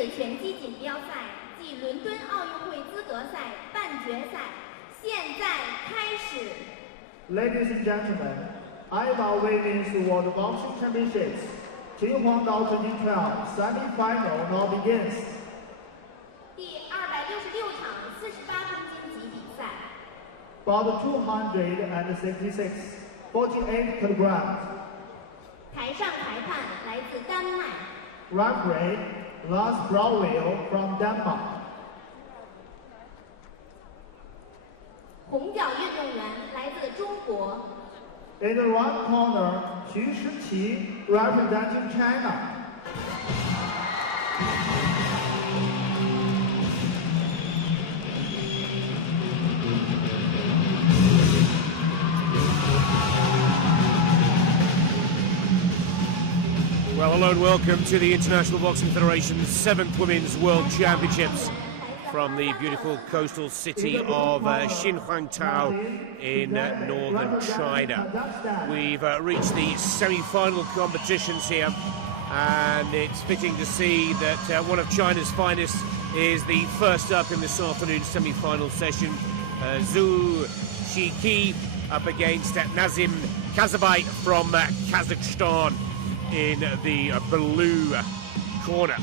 子拳击锦标赛暨伦敦奥运会资格赛半决赛现在开始。 Ladies and gentlemen, AIBA Women's World Boxing Championships, Qinhuangdao 2012 semi-final now begins. 第266场48公斤级比赛。About 266, 48 kilograms. 台上裁判来自丹麦。 Referee Lars Brauwil from Denmark. 红角运动员来自中国。 In the right corner, Xu Shiqi representing China. Well, hello and welcome to the International Boxing Federation's 7th Women's World Championships from the beautiful coastal city of Xinhuangdao in northern China. We've reached the semi-final competitions here, and it's fitting to see that one of China's finest is the first up in this afternoon's semi-final session. Zhu Shiqi up against Nazim Kazabay from Kazakhstan in the blue corner.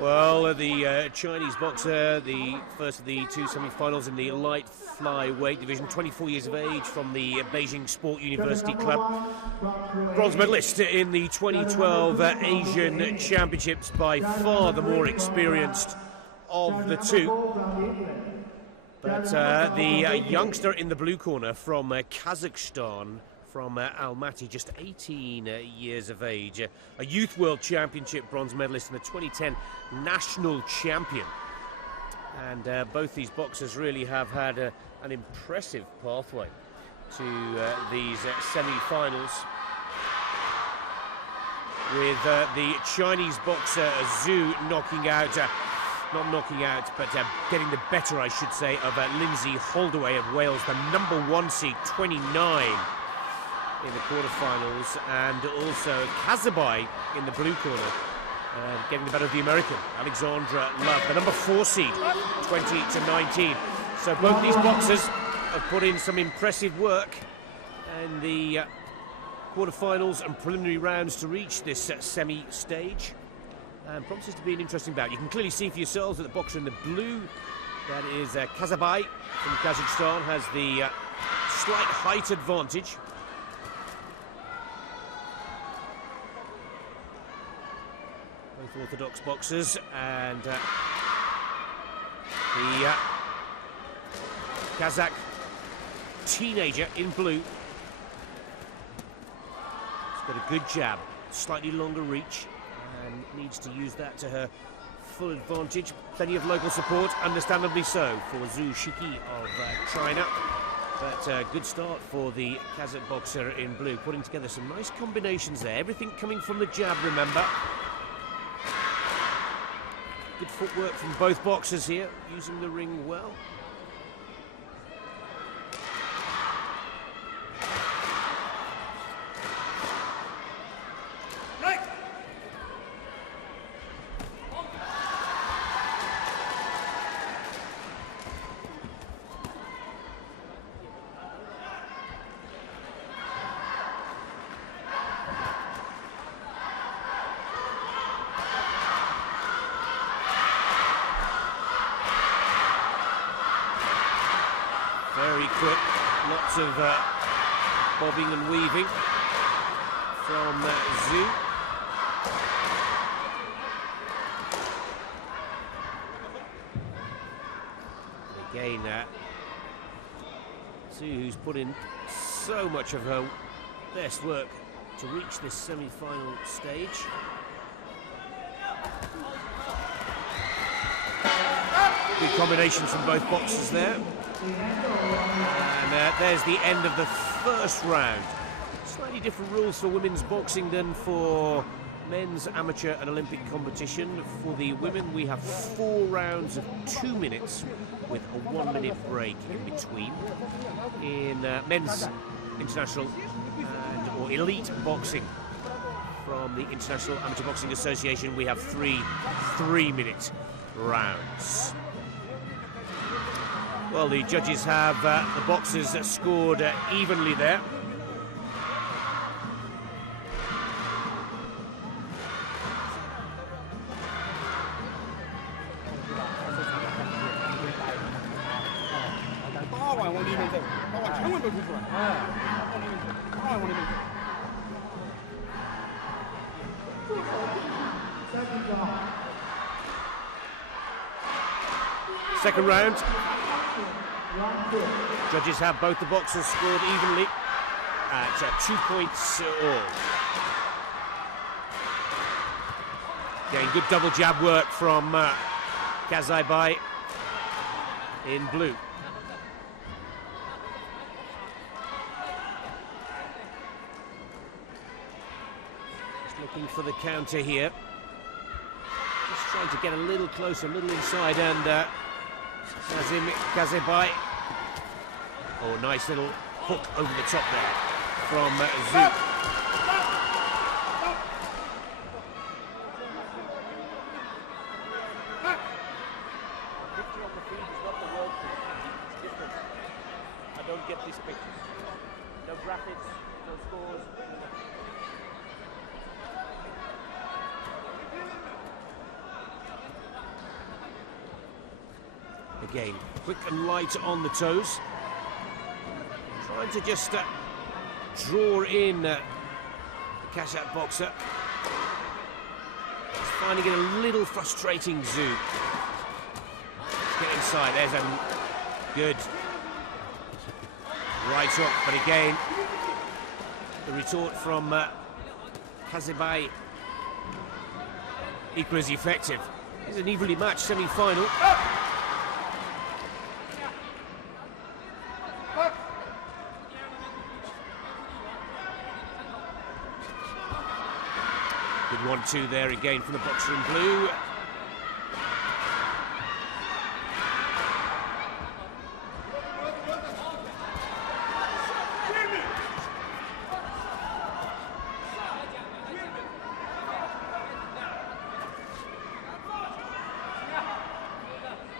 Well, the Chinese boxer, the first of the two semi-finals in the light flyweight division, 24 years of age, from the Beijing Sport University Club. Bronze medalist in the 2012 Asian Championships, by far the more experienced of the two. But the youngster in the blue corner from Kazakhstan, from Almaty, just 18 years of age, a Youth World Championship bronze medalist and a 2010 national champion. And both these boxers really have had an impressive pathway to these semi-finals, with the Chinese boxer Zhu knocking out, not knocking out, but getting the better, I should say, of Lindsay Holdaway of Wales, the #1 seed, 29. In the quarterfinals, and also Kazabay in the blue corner, getting the better of the American Alexandra Love, the #4 seed, 20-19. So both these boxers have put in some impressive work in the quarterfinals and preliminary rounds to reach this semi-stage, and promises to be an interesting bout. You can clearly see for yourselves that the boxer in the blue, that is Kazabay from Kazakhstan, has the slight height advantage. Both orthodox boxers, and the Kazakh teenager in blue. She's got a good jab, slightly longer reach, and needs to use that to her full advantage. Plenty of local support, understandably so, for Zhu Shiqi of China. But good start for the Kazakh boxer in blue, putting together some nice combinations there. Everything coming from the jab, remember. Good footwork from both boxers here, using the ring well. Very quick, lots of bobbing and weaving from Zhu. Again, Zhu, who's put in so much of her best work to reach this semi-final stage. Good combinations from both boxers there. And there's the end of the first round. Slightly different rules for women's boxing than for men's amateur and Olympic competition. For the women, we have 4 rounds of 2 minutes with a 1-minute break in between. In men's international or elite boxing from the International Amateur Boxing Association, we have 3 3-minute rounds. Well, the judges have the boxers scored evenly there. Second round. Judges have both the boxers scored evenly at 2 points all. Again, good double jab work from AIBA in blue. Just looking for the counter here. Just trying to get a little closer, a little inside, and AIBA. Oh, nice little hook over the top there from Zhu. I don't get these pictures. No graphics, no scores. Again, quick and light on the toes. Trying to just draw in the Kazakh boxer. Just finding it a little frustrating, Zhu. Let's get inside. There's a good right hook, but again, the retort from AIBA equally as effective. It's an evenly matched semi-final. Good 1-2 there again from the boxer in blue.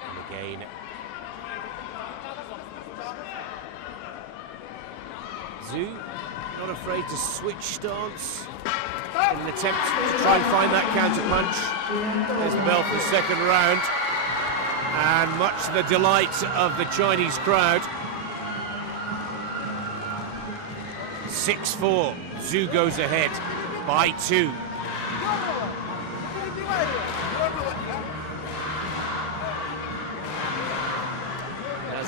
And again, Zhu not afraid to switch stance in an attempt to try and find that counter punch. There's the bell for the second round, and much to the delight of the Chinese crowd. 6-4, Zhu goes ahead by 2.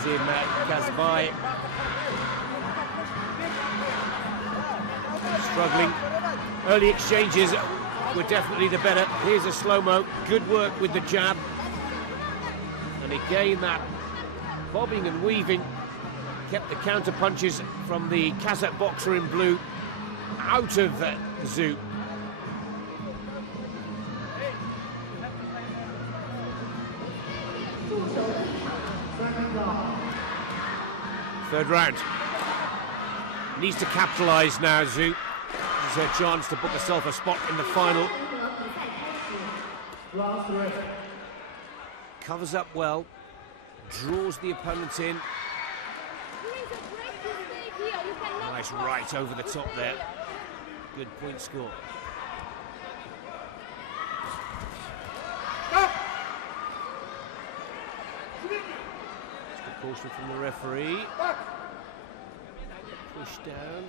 AIBA struggling. Early exchanges were definitely the better. Here's a slow-mo. Good work with the jab. And again, that bobbing and weaving kept the counter punches from the Kazakh boxer in blue out of Zhu. Third round. Needs to capitalise now, Zhu. This is her chance to book herself a spot in the final. Covers up well, draws the opponent in. Nice right over the top there. Good point score. Good caution from the referee. Push down.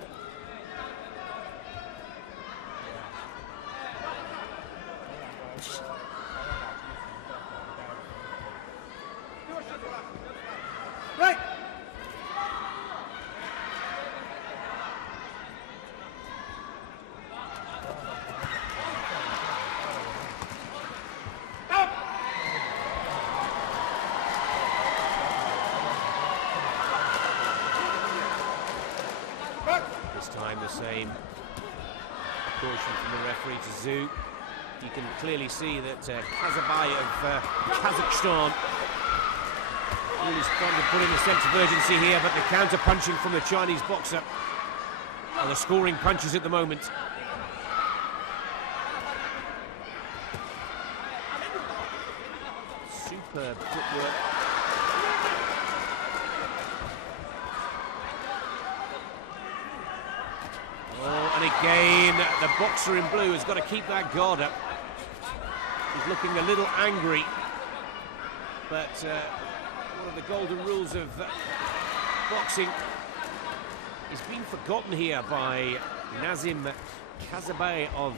Right. This time the same Caution from the referee to Zhu. You can clearly see that Kazabay of Kazakhstan really starting to put in a sense of urgency here, but the counter-punching from the Chinese boxer are the scoring punches at the moment. Superb footwork. Oh, and again, the boxer in blue has got to keep that guard up. He's looking a little angry, but one of the golden rules of boxing is being forgotten here by Nazim Kazabay of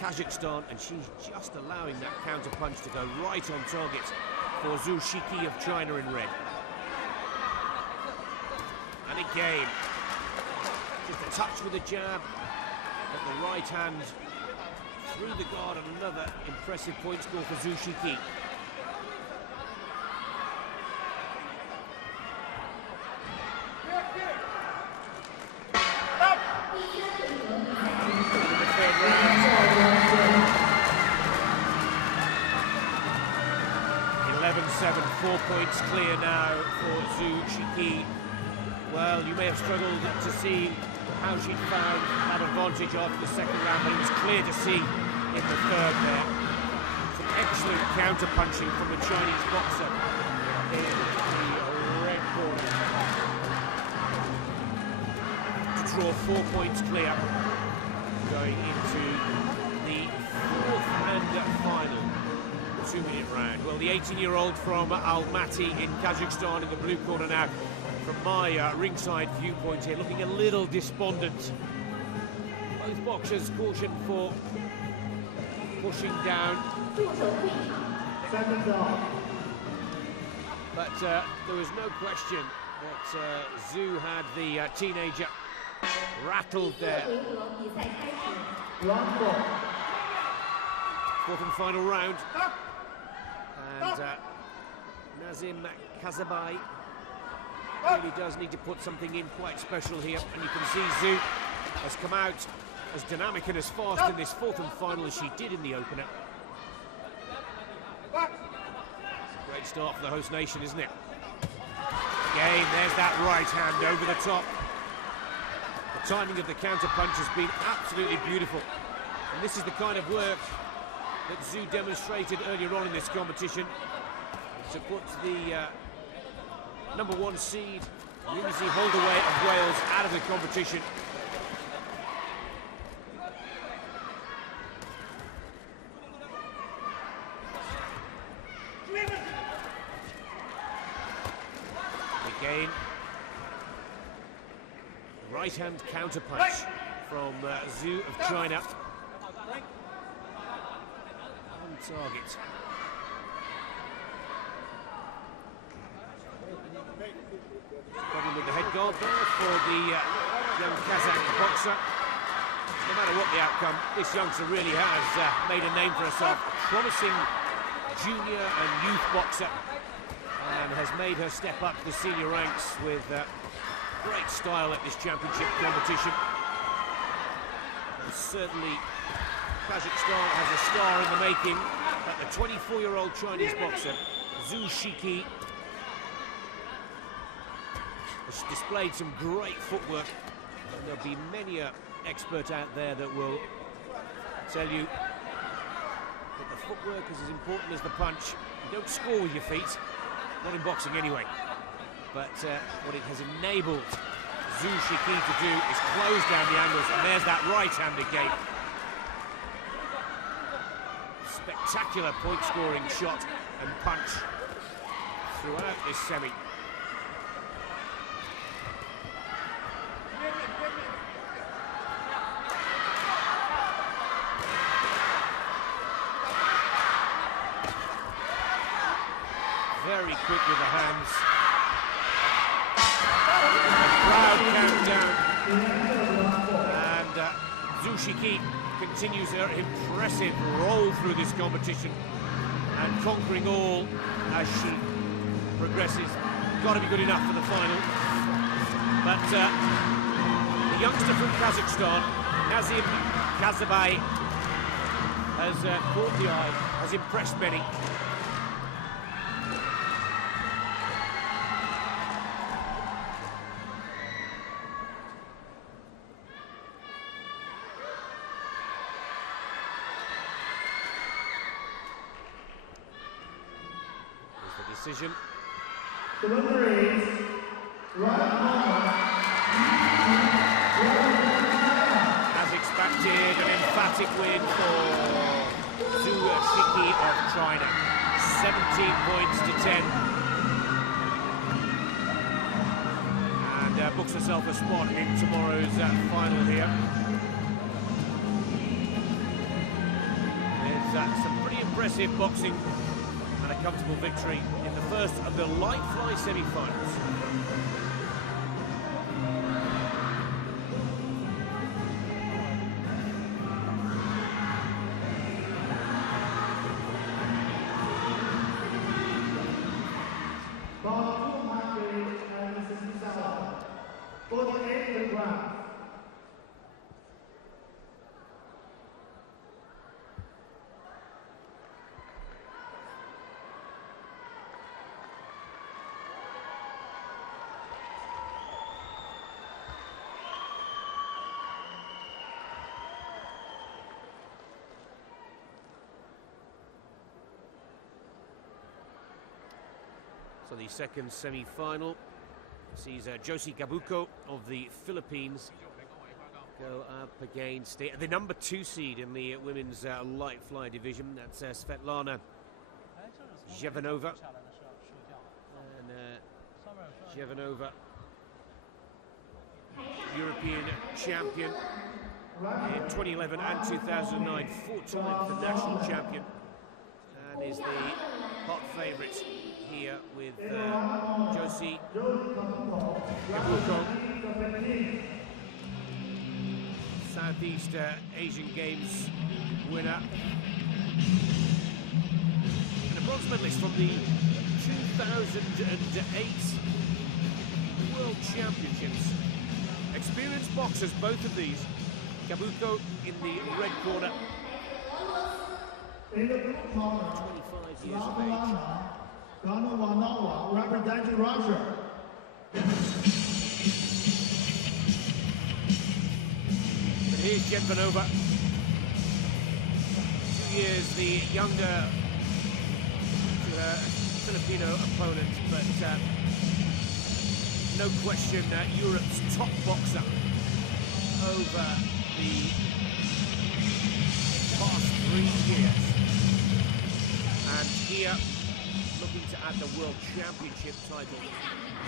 Kazakhstan, and she's just allowing that counter punch to go right on target for Zhu Shiki of China in red. And again, just a touch with a jab at the right hand through the guard, and another impressive point score for Zhu Shiki. Seven, 4 points clear now for Zhu Shiki. Well, you may have struggled to see how she found that advantage after the second round, but it was clear to see in the third there. Some excellent counter-punching from the Chinese boxer in the red corner to draw 4 points clear going into the fourth and final 2-minute round. Well, the 18-year-old from Almaty in Kazakhstan in the blue corner now, from my ringside viewpoint here, looking a little despondent. Both boxers cautioned for pushing down. But there was no question that Zhu had the teenager rattled there. Fourth and final round. And Nazim Kazabay really does need to put something in quite special here, and you can see Zhu has come out as dynamic and as fast in this fourth and final as she did in the opener. It's a great start for the host nation, isn't it? Again, there's that right hand over the top. The timing of the counter punch has been absolutely beautiful, and this is the kind of work that Zhu demonstrated earlier on in this competition to put the #1 seed, Lindsay Holdaway of Wales, out of the competition. Again, right-hand counter punch from Zhu of China. Target. Problem with the head guard there for the young Kazakh boxer. No matter what the outcome, this youngster really has made a name for herself. Promising junior and youth boxer, and has made her step up to the senior ranks with great style at this championship competition. And certainly Kazakhstan has a star in the making, but the 24-year-old Chinese boxer, Zhu Shiki, has displayed some great footwork, and there'll be many an expert out there that will tell you that the footwork is as important as the punch. You don't score with your feet, not in boxing anyway, but what it has enabled Zhu Shiki to do is close down the angles, and there's that right hand again. Spectacular point-scoring shot and punch throughout this semi. Very quick with the hands. A proud countdown. And Zhu Shiki continues her impressive roll through this competition and conquering all as she progresses. Got to be good enough for the final. But the youngster from Kazakhstan, Nazim Kazabay has caught the eye, has impressed many. Here's the decision. The winner is As expected, an emphatic win for Zhu Shiki of China. 17 points to 10. And books herself a spot in tomorrow's final here. There's some pretty impressive boxing and a comfortable victory in the first of the light fly semi-finals. About 267, 48 kilograms. So the second semi-final sees Josie Gabuco of the Philippines go up against the number 2 seed in the women's light fly division. That's Svetlana Zhevanova. And Zhevanova, European champion in 2011 and 2009, 4 times the national champion, and is the hot favourite here with Josie Gabuco, Southeast Asian Games winner, and a bronze medalist from the 2008 World Championships. Experienced boxers, both of these. Gabuco in the red corner, 25 years of age. Representing Russia. But here's Zhevanova, 2 years the younger to her Filipino opponent, but no question Europe's top boxer over the past 3 years. And here, looking to add the World Championship title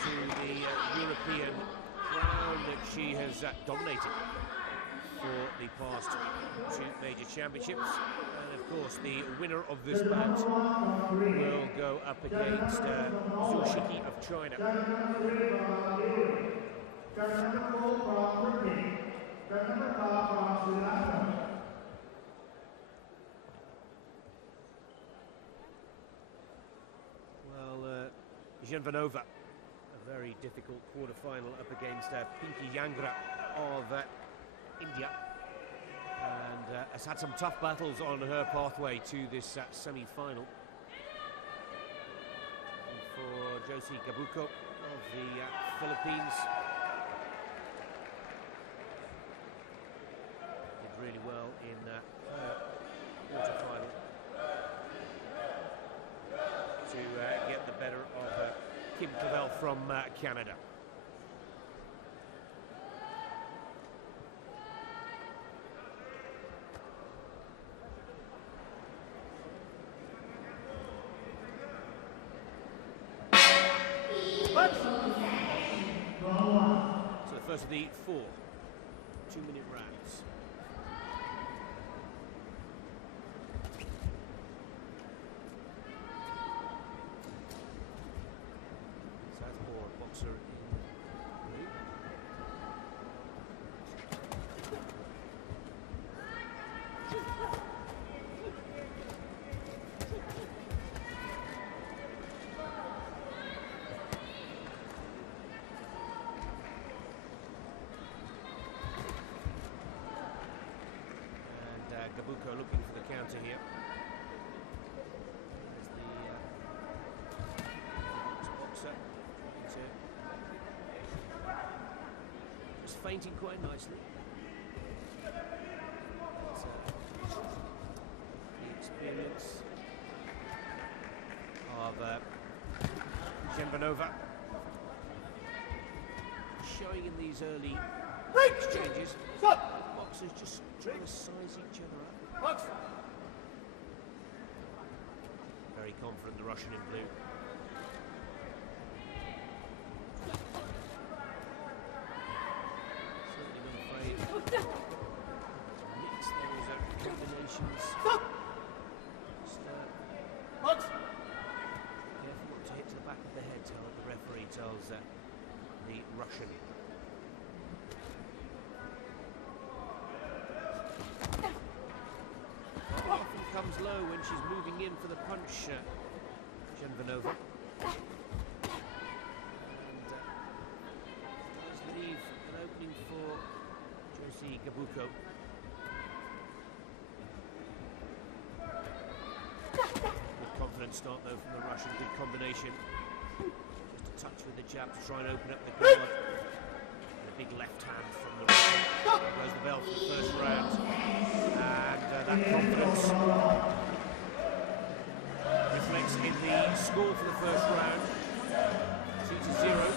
to the European crown that she has dominated for the past 2 major championships. And of course, the winner of this bout will go up against Zhu Shiki of China. Zhevanova, a very difficult quarter-final up against Pinky Yangra of India, and has had some tough battles on her pathway to this semi-final. And for Josie Gabuco of the Philippines, did really well in her quarter-final to get the better of Kim Clavel from Canada. So the first of the 4 2-minute rounds. Boxer in blue. feinting quite nicely. The experience of Zhenbanova showing in these early exchanges. Boxers just trying to size each other up. Very confident, the Russian in blue. Certainly not afraid to mix those combinations. Just, careful not to hit to the back of the head, the referee tells the Russian. Often comes low when she's moving in for the punch, Zhenbanova. And does leave an opening for Josie Gabuko. Good confident start though from the Russian, good combination. Just a touch with the jab to try and open up the guard. And a big left hand from the Russian. There goes the bell for the first round. And that confidence reflects in the score for the first round. 2-0.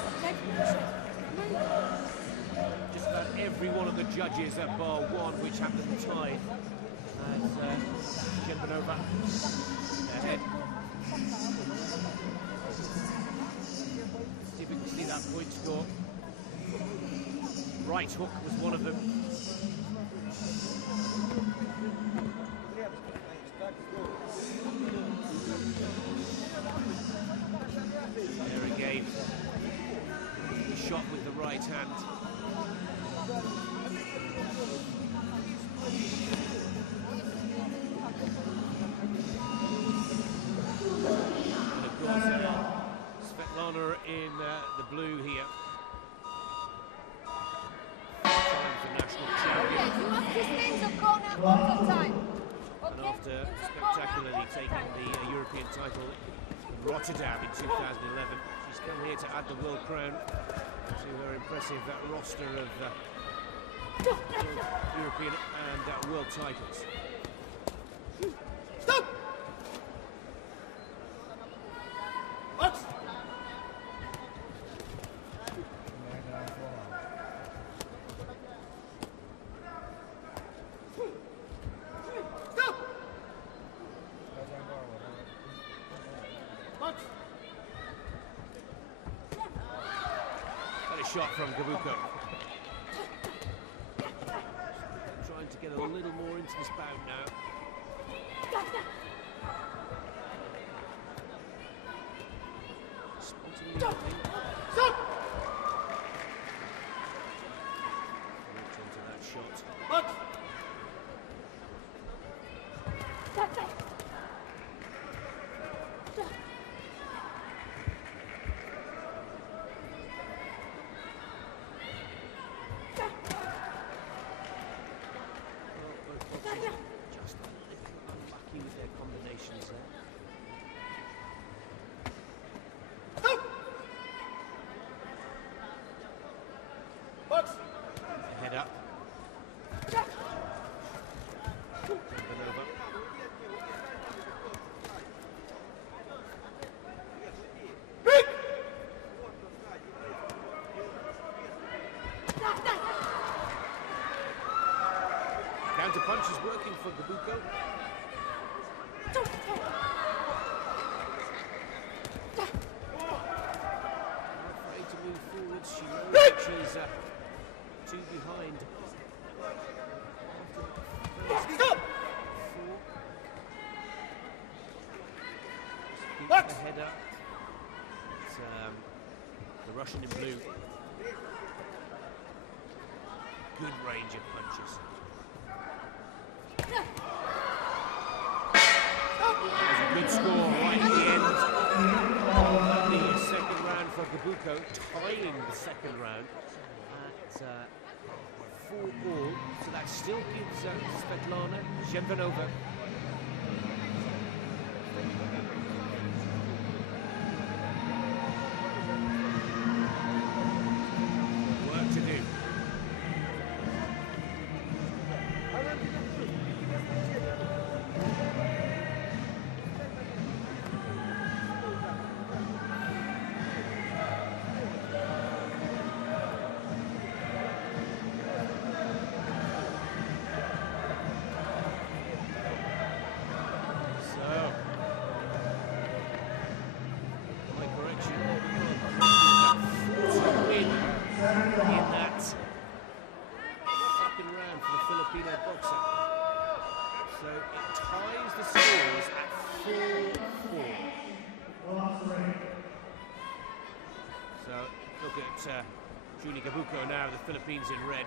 Just about every one of the judges at bar one, which happened tied, as Zhenbanova ahead. See if we can see that point score. Right hook was one of them. There again, the shot with the right hand. And of course, Svetlana in the blue here. Time for national champion. You must just name the corner all the time. And after spectacularly taking the European title in Rotterdam in 2011, she's come here to add the world crown to her impressive roster of European and world titles. Stop! Box! Shot from Gabuko. Trying to get a little more into this bout now. Spontaneously. Stop! Walked into that shot. Box! Just a little unlucky with their combinations there. Box! Head up. Zhenbanova. Big! Counter punch is working for Gabuko. Not afraid to move forwards. She knows that she's two behind. Stop! Four. Just keeps Box! the head up. It's, the Russian in blue. Good range of punches. There's a good score right at the end of the second round for Gabuko, tying the second round at 4-all. So that still gives Svetlana Zhenbanova work to do. Julie Gabuco now, the Philippines in red,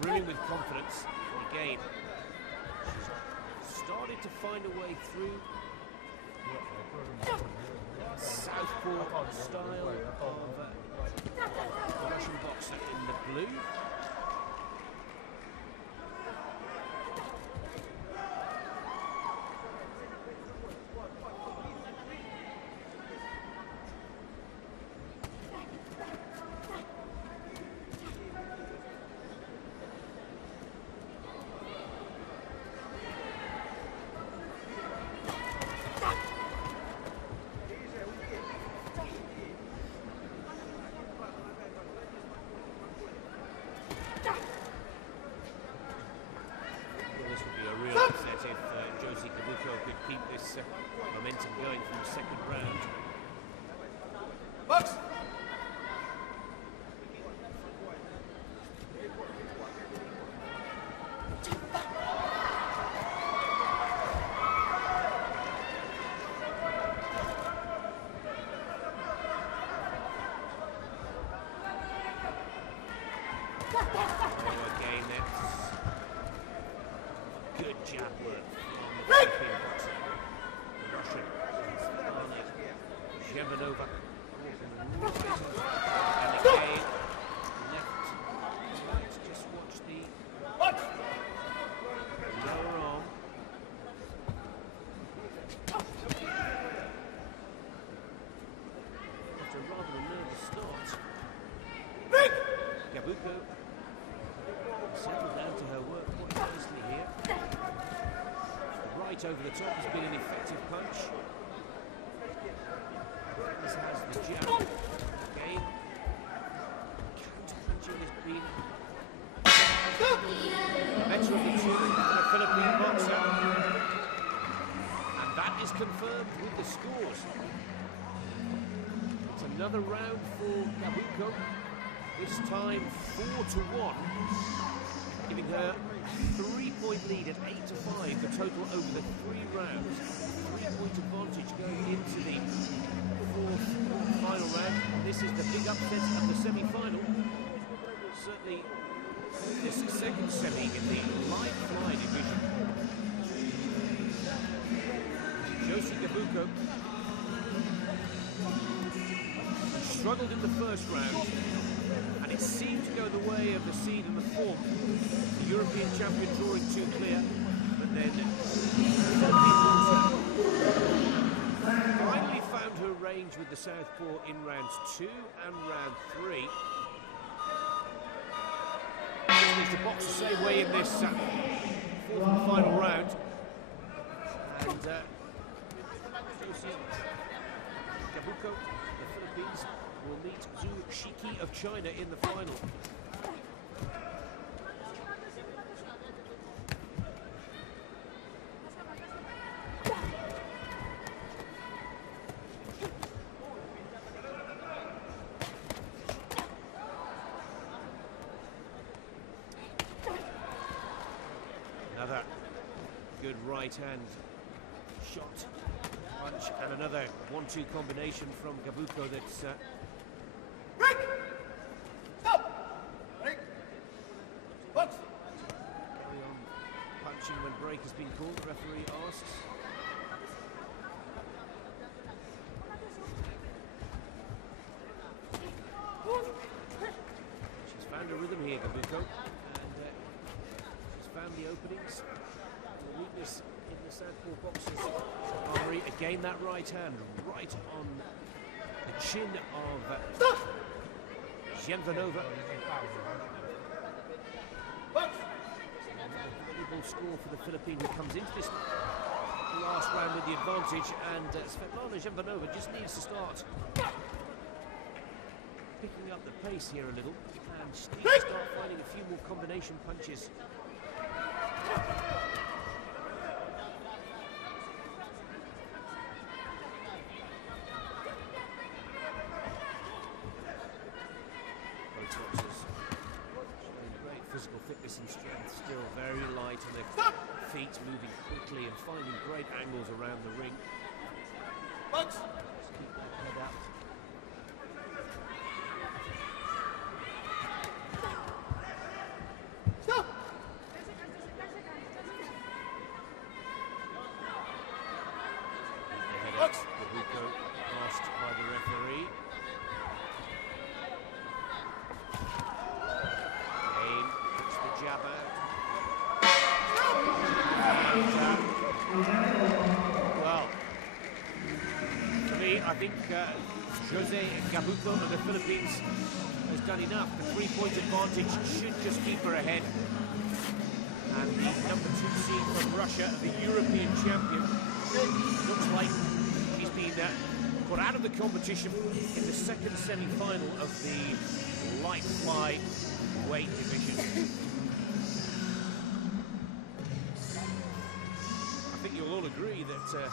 brimming with confidence. And again, she's started to find a way through. Southpaw style of Russian boxer in the blue. Momentum going from the second round. Box! Oh, again, that's good jab work from the Philippine boxer. Russian Zhevanova. And again, left, right, just watch the lower arm. After a rather nervous start, Gabuco settled down to her work quite nicely here. Right over the top has been an effective punch. This has the jab. Again, counter-punching has been better of the two for the Philippine boxer. And that is confirmed with the scores. It's another round for Gabuco. This time 4-1. Giving her 3-point lead at 8-5, the total over the 3 rounds. 3-point advantage going into the 4th final round. This is the big upset of the semi-final. Certainly this second semi in the light fly division. Josie Gabuco struggled in the first round, and it seemed to go the way of the seed and the form. The European champion drawing too clear, but then finally found her range with the southpaw in rounds 2 and round 3. Just needs to box the same way in this 4th and final round. And Josie Gabuco, the Philippines, will meet Zhu Shiki of China in the final. Another good right hand shot, punch, and another 1-2 combination from Gabuco that's Break! Stop! Break! Box! carry on punching when break has been called, the referee asks. She's found a rhythm here, Gabuco, and she's found the openings, the weakness in the southpaw boxer's armory. Again, that right hand right on the chin of Zhevanova. Valuable score for the Philippine, who comes into this last round with the advantage, and Svetlana Zhevanova just needs to start picking up the pace here a little, and she needs to start finding a few more combination punches. Both boxers showing great physical fitness and strength, still very light on their feet, moving quickly and finding great angles around the ring. Box! Just keep that head up. Box. Gabuko asked by the referee. Kane puts the jab out. Well, for me, I think Jose Gabuko of the Philippines has done enough. The 3-point advantage should just keep her ahead. And the number 2 seed from Russia, the European champion, looks like he's been put out of the competition in the second semi-final of the light fly weight division. I think you'll all agree that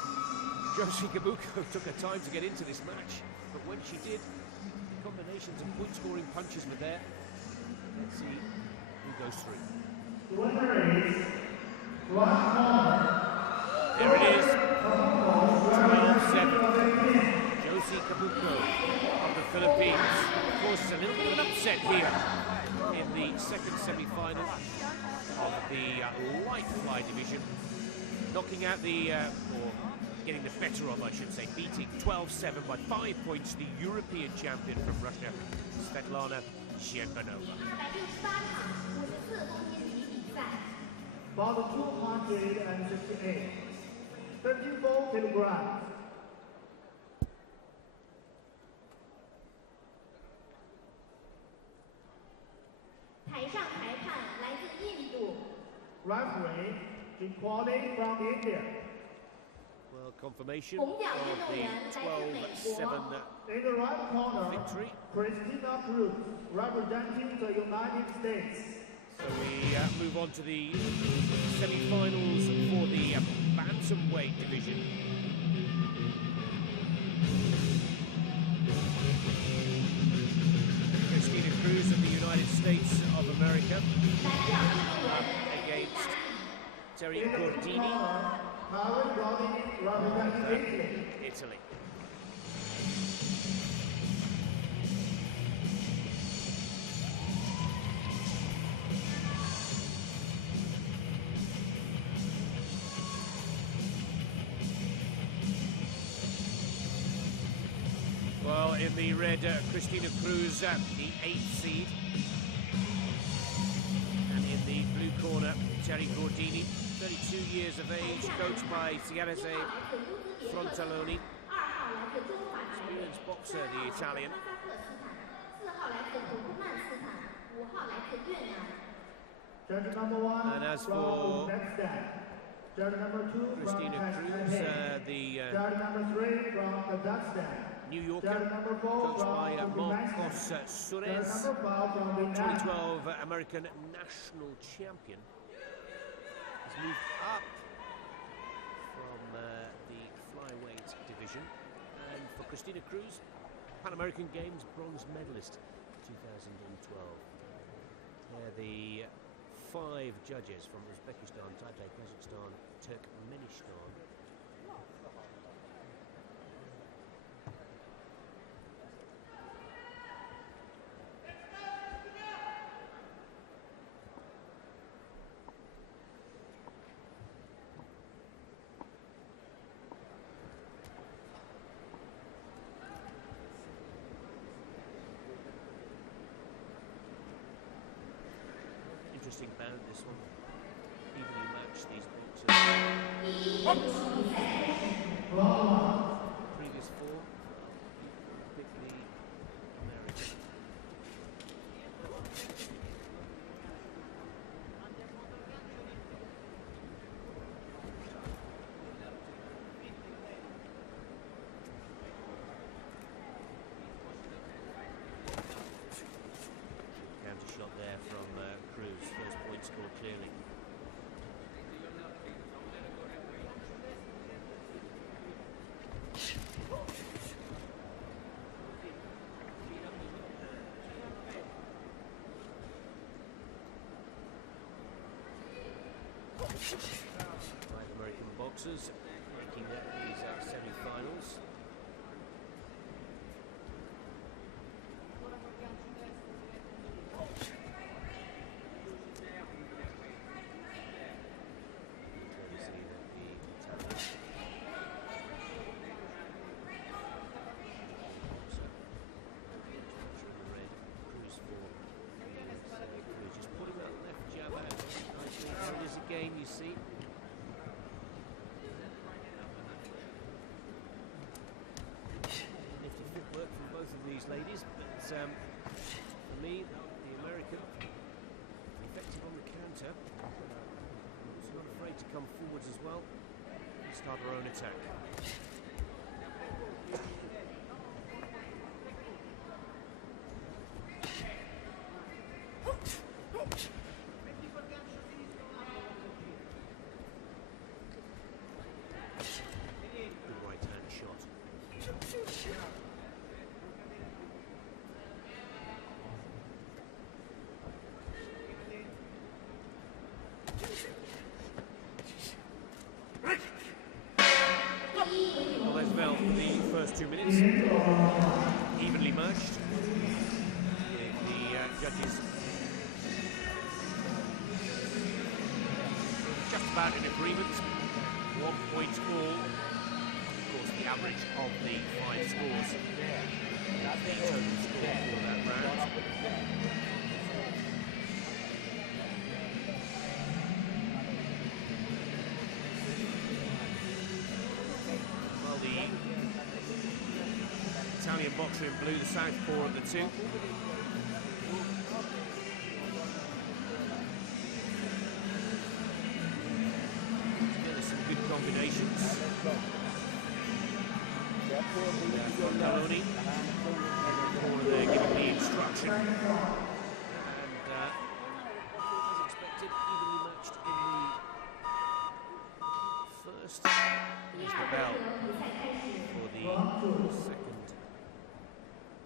Josie Gabuko took her time to get into this match, but when she did, the combinations of point-scoring punches were there. Let's see who goes through. There it is, 12-7. Josie Gabuko of the Philippines causes a little bit of an upset here in the second semi-final of the light fly division, knocking out the, or getting the better of, I should say, beating 12-7 by 5 points the European champion from Russia, Svetlana Zhenbanova. About 268, 34 kilograms. 台上裁判来自印度。 Referee equally from India. Well, confirmation 红角 of 运动 the 员来自美国。 12-7 In the right corner, victory. Christina Cruz, representing the United States. So we move on to the semi-finals for the bantamweight division. Christina Cruz of the United States of America against Terry Gordini, Representing Italy. Well, in the red, Christina Cruz, the 8th seed. And in the blue corner, Terry Gordini, 32 years of age, coached by Ciarese Frontaloni. Experienced boxer, the Italian. Judge number 1 And as from for Uzbekistan. Judge number 2 Christina from Cruz, Kazakhstan. the Judge number 3 from Kazakhstan. New Yorker, Judge number 4 coached from by Marcos Turkmenistan. Suarez, Judge number 5 from Vietnam. 2012 American national champion. Has moved up from the flyweight division. And for Christina Cruz, Pan American Games bronze medalist 2012. They're the 5 judges from Uzbekistan, Taipei, Kazakhstan, Turkmenistan. Interesting bout, this one. Evenly matched, these boxers. Previous 4, typically American. Counter shot there from Cruz. First point scored clearly. Five American boxers making these semi-finals. Clearly see that the Italian for me, the American, effective on the counter. She's not afraid to come forwards as well and start her own attack. Good right-hand shot. Well, as well, the first 2 minutes evenly matched, with the judges just about in agreement. 1 point all. Of course, the average of the 5 scores is the total score for that round. Well, the Italian boxer in blue, the southpaw of the two. Together some good combinations. From Maloney. They're giving the instruction. And as expected, evenly matched in the first. Here's the bell for the second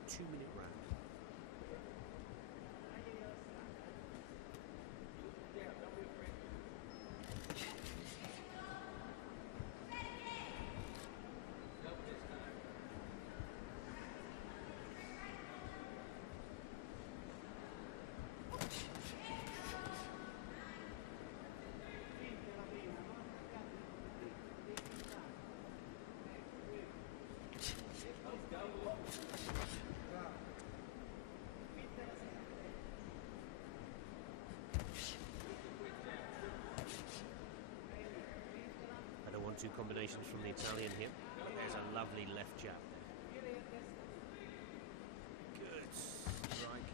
2-minute round. Another 1-2 combinations from the Italian here. There's a lovely left jab. Good strike.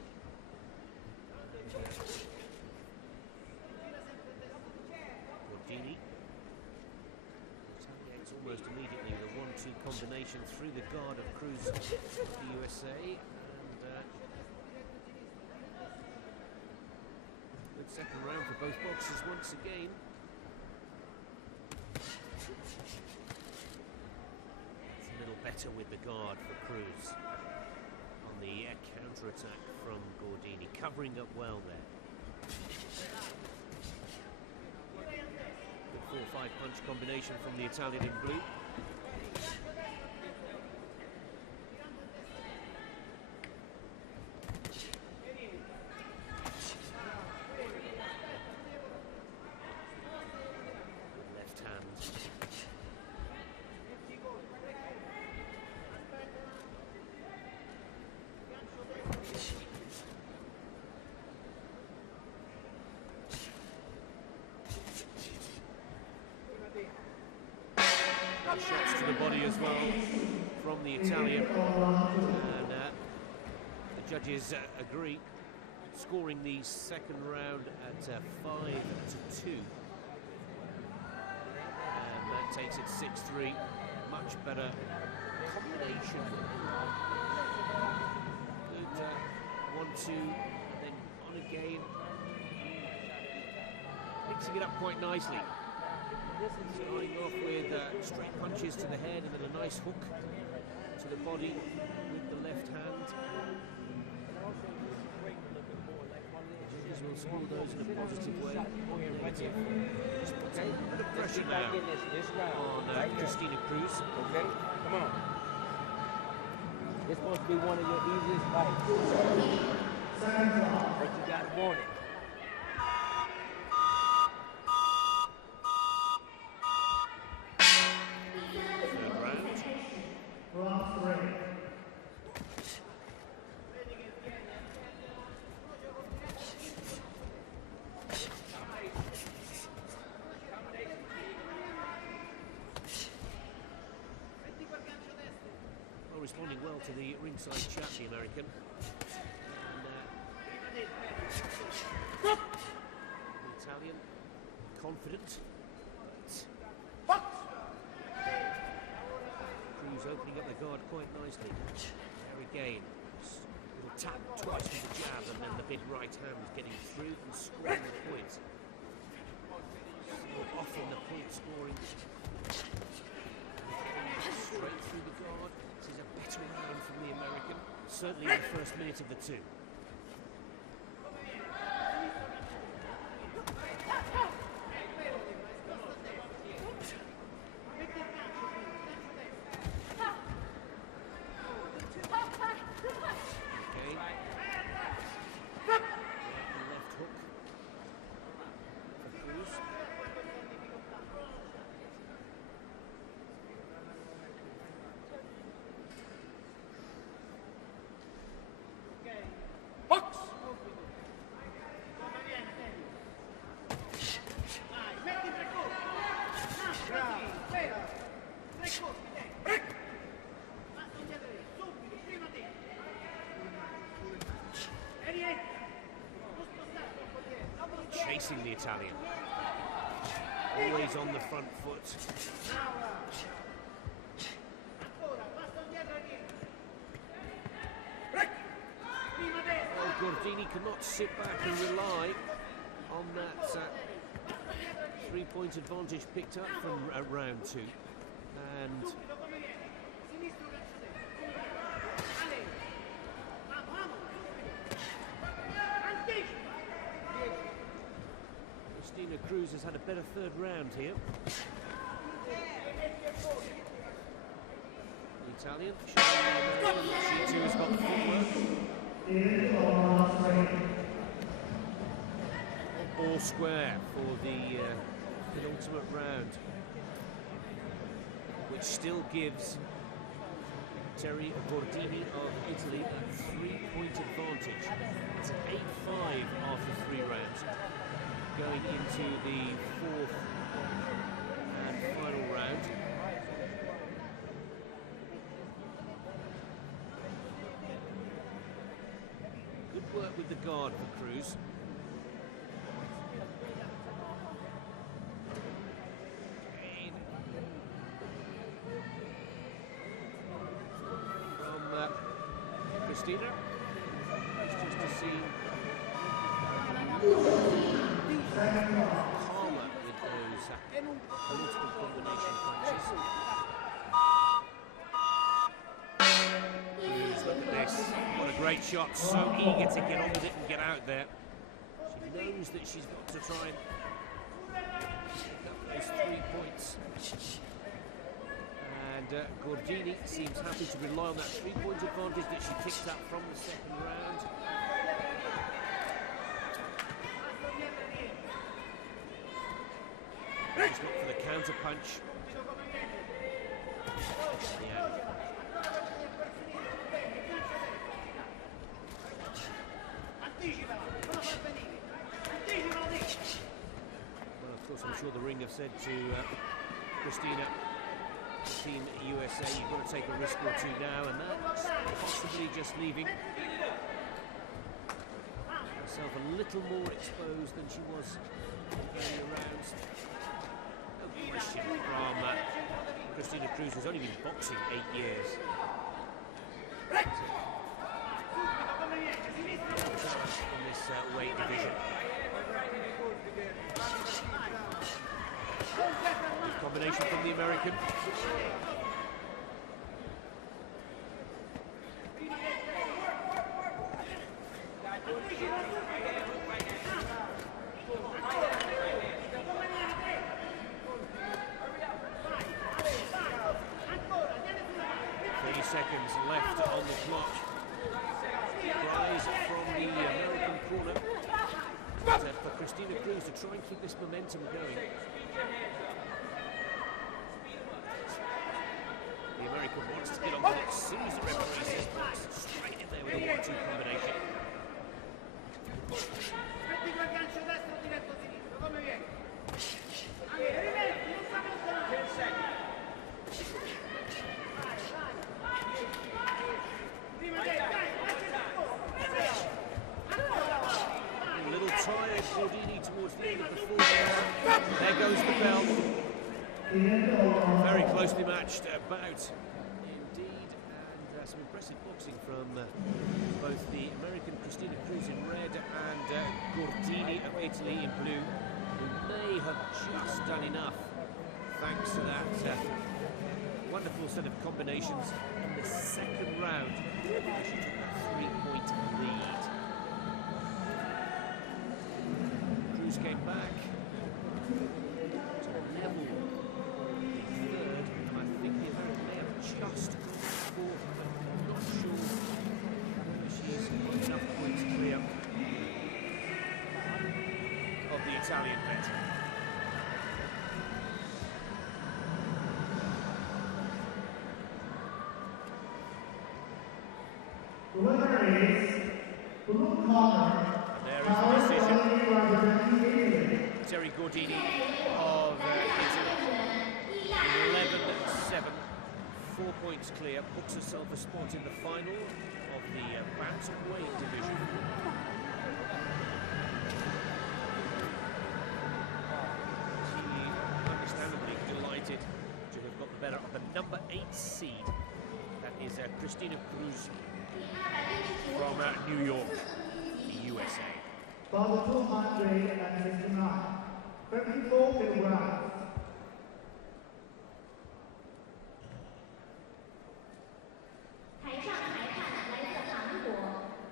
Gordini retaliates almost immediately with a 1-2 combination through the guard of Cruz of the USA. And good second round for both boxers once again. It's a little better with the guard for Cruz on the counter-attack from Gordini, covering up well there. Good 4-5 punch combination from the Italian in blue. Left hand. Shots to the body as well from the Italian, and the judges agree, scoring the second round at 5-2, and that takes it 6-3. Much better combination. Good 1-2, and then on again, mixing it up quite nicely. Starting off with straight punches to the head and then a nice hook to the body with the left hand. Judges will score those in a positive way, not negative. Just puts a bit of pressure now on Christina Cruz. Okay, come on. This supposed to be one of your easiest fights. But you gotta want it. responding well to the ringside chat, the American. And, the Italian, confident. Cruz opening up the guard quite nicely. There again, little tap twice with the jab, and then the big right hand getting through and scoring the points. So often the point scoring straight through the guard. This is a better round from the American, certainly in the first minute of the two. Chasing the Italian. Always on the front foot. Oh, Gordini cannot sit back and rely on that three-point advantage picked up from round two. And Cruz has had a better third round here. The Italian, she too has got the footwork. All square for the penultimate round, which still gives Terry Gordini of Italy a 3-point advantage. It's an 8-5 after 3 rounds. Going into the fourth and final round. Good work with the guard for Cruz. From Christina. It's just to see calmer with those multiple combination punches. Look at this. What a great shot. So eager to get on with it and get out there. She knows that she's got to try and pick up those 3 points. And Gordini seems happy to rely on that 3-point advantage that she picked up from the second round. Just look for the counter punch. Yeah. Well, of course, I'm sure the ring have said to Christina, Team USA, you've got to take a risk or two now, and that's possibly just leaving herself a little more exposed than she was earlier rounds. No question from Christina Cruz, who's only been boxing 8 years. In this weight division. Good combination from the American. 30 seconds left on the clock. Rise from the American corner. For Christina Cruz to try and keep this momentum going. The American wants to get on the next soon as the referee says box. Straight in there with a 1-2 combination. matched bout indeed, and some impressive boxing from both the American Cristina Cruz in red and Gordini of Italy in blue, who may have just done enough thanks to that wonderful set of combinations in the second round. She took that 3-point lead. Cruz came back to level the third, and I think the American may have just gone fourth, but I'm not sure she's got enough points clear of the Italian veteran. The winner is blue corner. There is the decision. Terry Gordini of Italy, 11-7, 4 points clear, books herself a spot in the final of the bantamweight division. She understandably delighted to have got the better of the number 8 seed. That is Cristina Cruz from New York, the USA. About 269, 54 kilograms.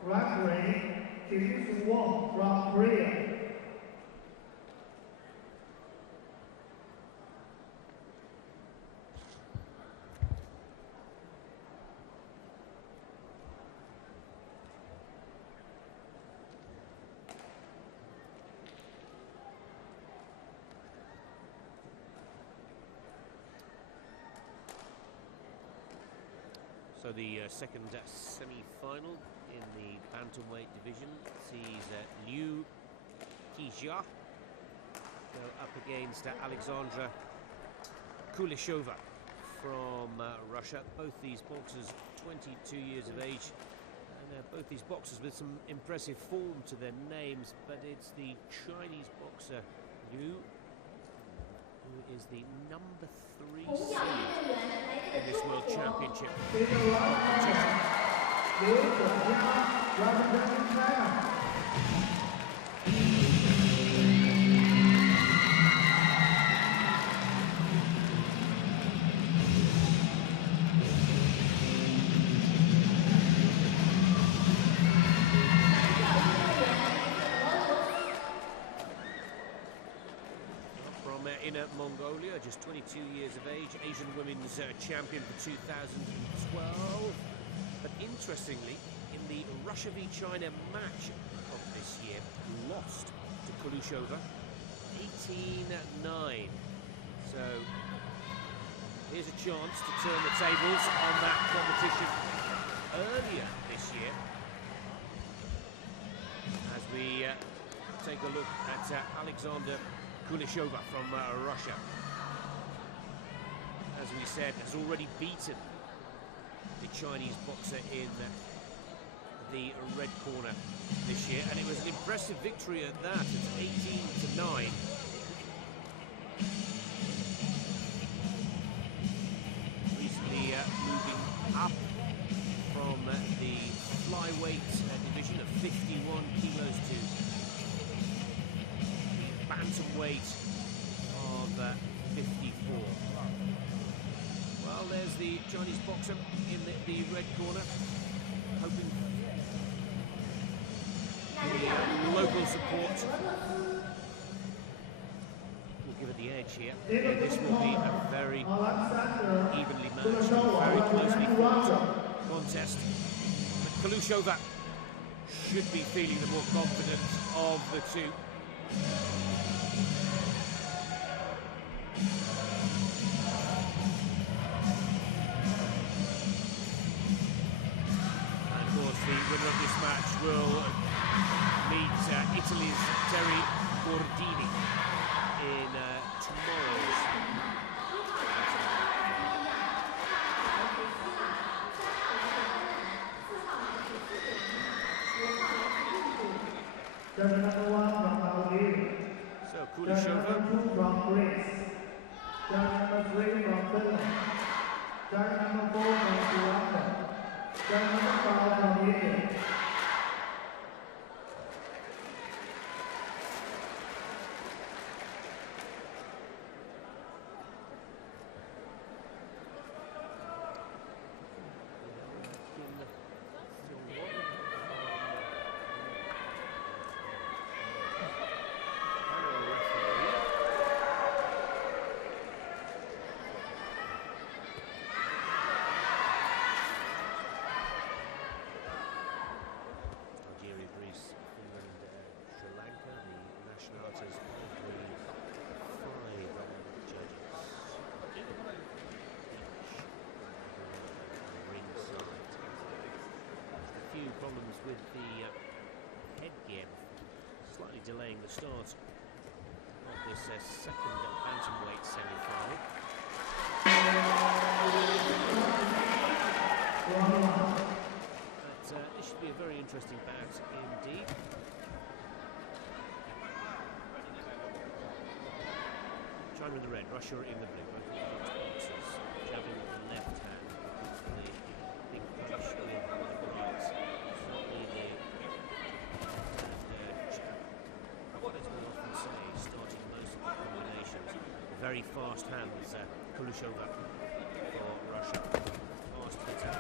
Referee Kim Won from Korea. So the second semi-final in the bantamweight division sees Liu Qijia go up against Alexandra Kuleshova from Russia. Both these boxers 22 years of age, and both these boxers with some impressive form to their names, but it's the Chinese boxer Liu who is the number 3 seed in this World Championship. Inner Mongolia, just 22 years of age, Asian Women's Champion for 2012. But interestingly, in the Russia v China match of this year, lost to Kuleshova 18-9. So here's a chance to turn the tables on that competition earlier this year, as we take a look at Alexander Kuleshova from Russia. As we said, has already beaten the Chinese boxer in the red corner this year, and it was an impressive victory at that. It's 18-9. Recently moving up from the flyweight division of 51 kilos to bantamweight of 54. Well, there's the Chinese boxer in the red corner, hoping the local support will give it the edge here. And this will be a very evenly matched, very closely fought contest. But Kuleshova should be feeling the more confident of the two. The winner of this match will meet Italy's Terry Gordini in tomorrow's. So Kuleshova. Starting number 4 from Sri Lanka. Starting number 5 from India. Problems with the headgear, slightly delaying the start of this second bantamweight semi-final. But this should be a very interesting bout indeed. China in the red, Russia in the blue. Both boxers jabbing with the left hand, the big punch with the right. As we often say, starting most of the combinations. Very fast hands, Kuleshova for Russia. Fast hitter.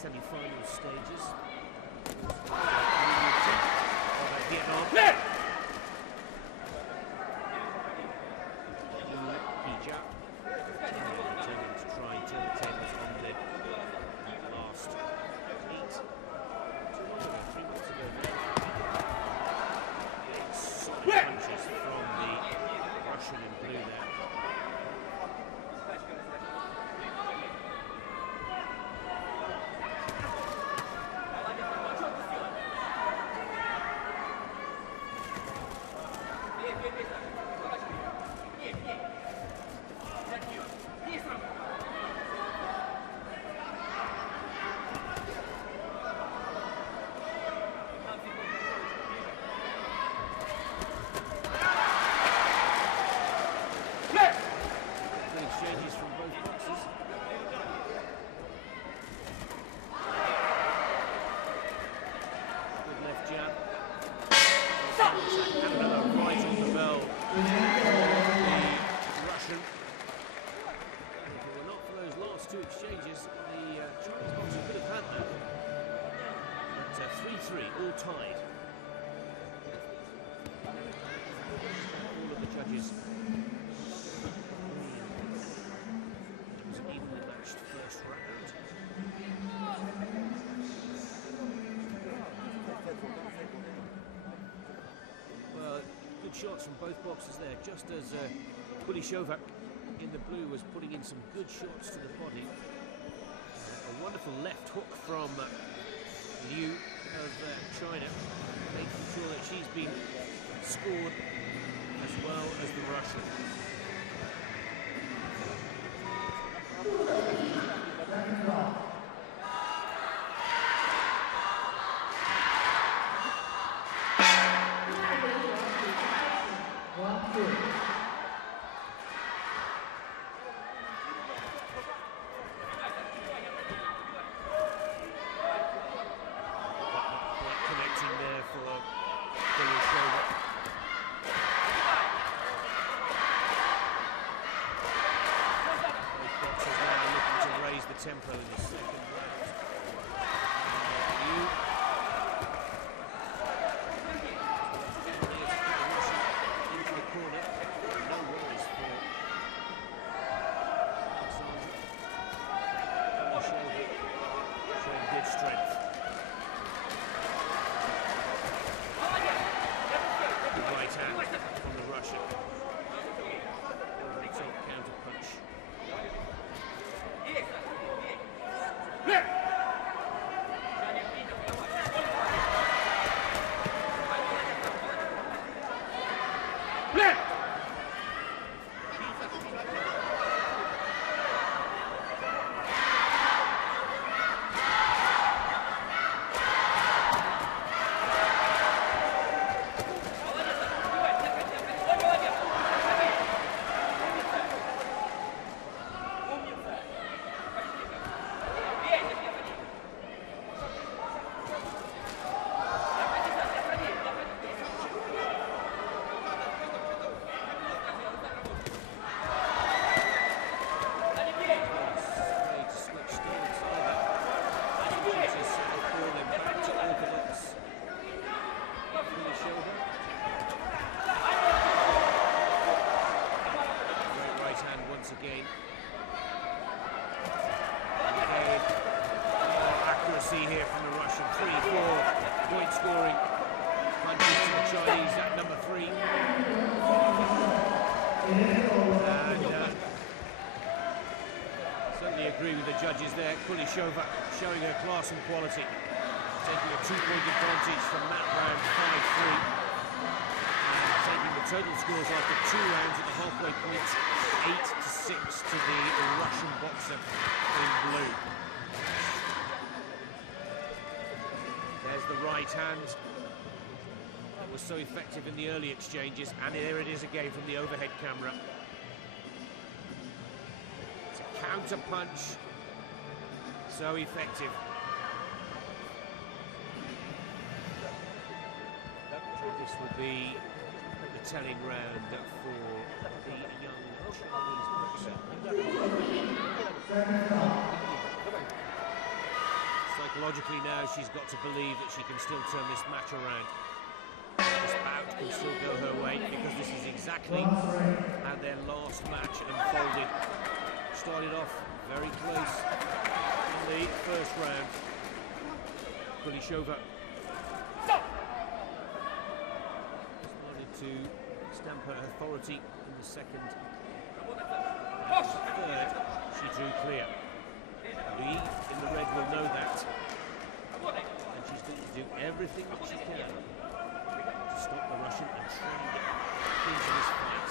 Semi-final stages. Vietnam. Hijab. Determined to try and turn the tables on the last heat. 3 months ago now. Solid punches from the Russian in blue there. Exchanges from both boxes. Good left jab. And another right on the bell. The Russian. If it were not for those last two exchanges, the Chinese boxer could have had that. But 3-3, all tied. All of the judges. Evenly matched first round. Well, good shots from both boxers there, just as Kuleshova in the blue was putting in some good shots to the body. A wonderful left hook from Liu of China, making sure that she's been scored as well as the Russian. Connecting there for Kuleshova. Both boxers now looking to raise the tempo in the second round. Into the corner. No worries for Alexander. Showing good strength. The right hand from the Russian. Over the top counter punch. Again. More accuracy here from the Russian. 3-4 point scoring. Punches to the Chinese at number 3. And certainly agree with the judges there. Kulishova showing her class and quality. Taking a 2-point advantage from that round, 5-3. And taking the total scores after 2 rounds at the halfway point. 8-6 to the Russian boxer in blue. There's the right hand that was so effective in the early exchanges, and there it is again from the overhead camera. It's a counter punch, so effective. This will be the telling round for the young Chinese boxer. Psychologically now she's got to believe that she can still turn this match around. This bout can still go her way because this is exactly how their last match unfolded. Started off very close in the first round. Kulishova started to stamp her authority in the second. Third, she drew clear. Lee in the red will know that. And she's going to do everything that she can to stop the Russian and trade into this fight.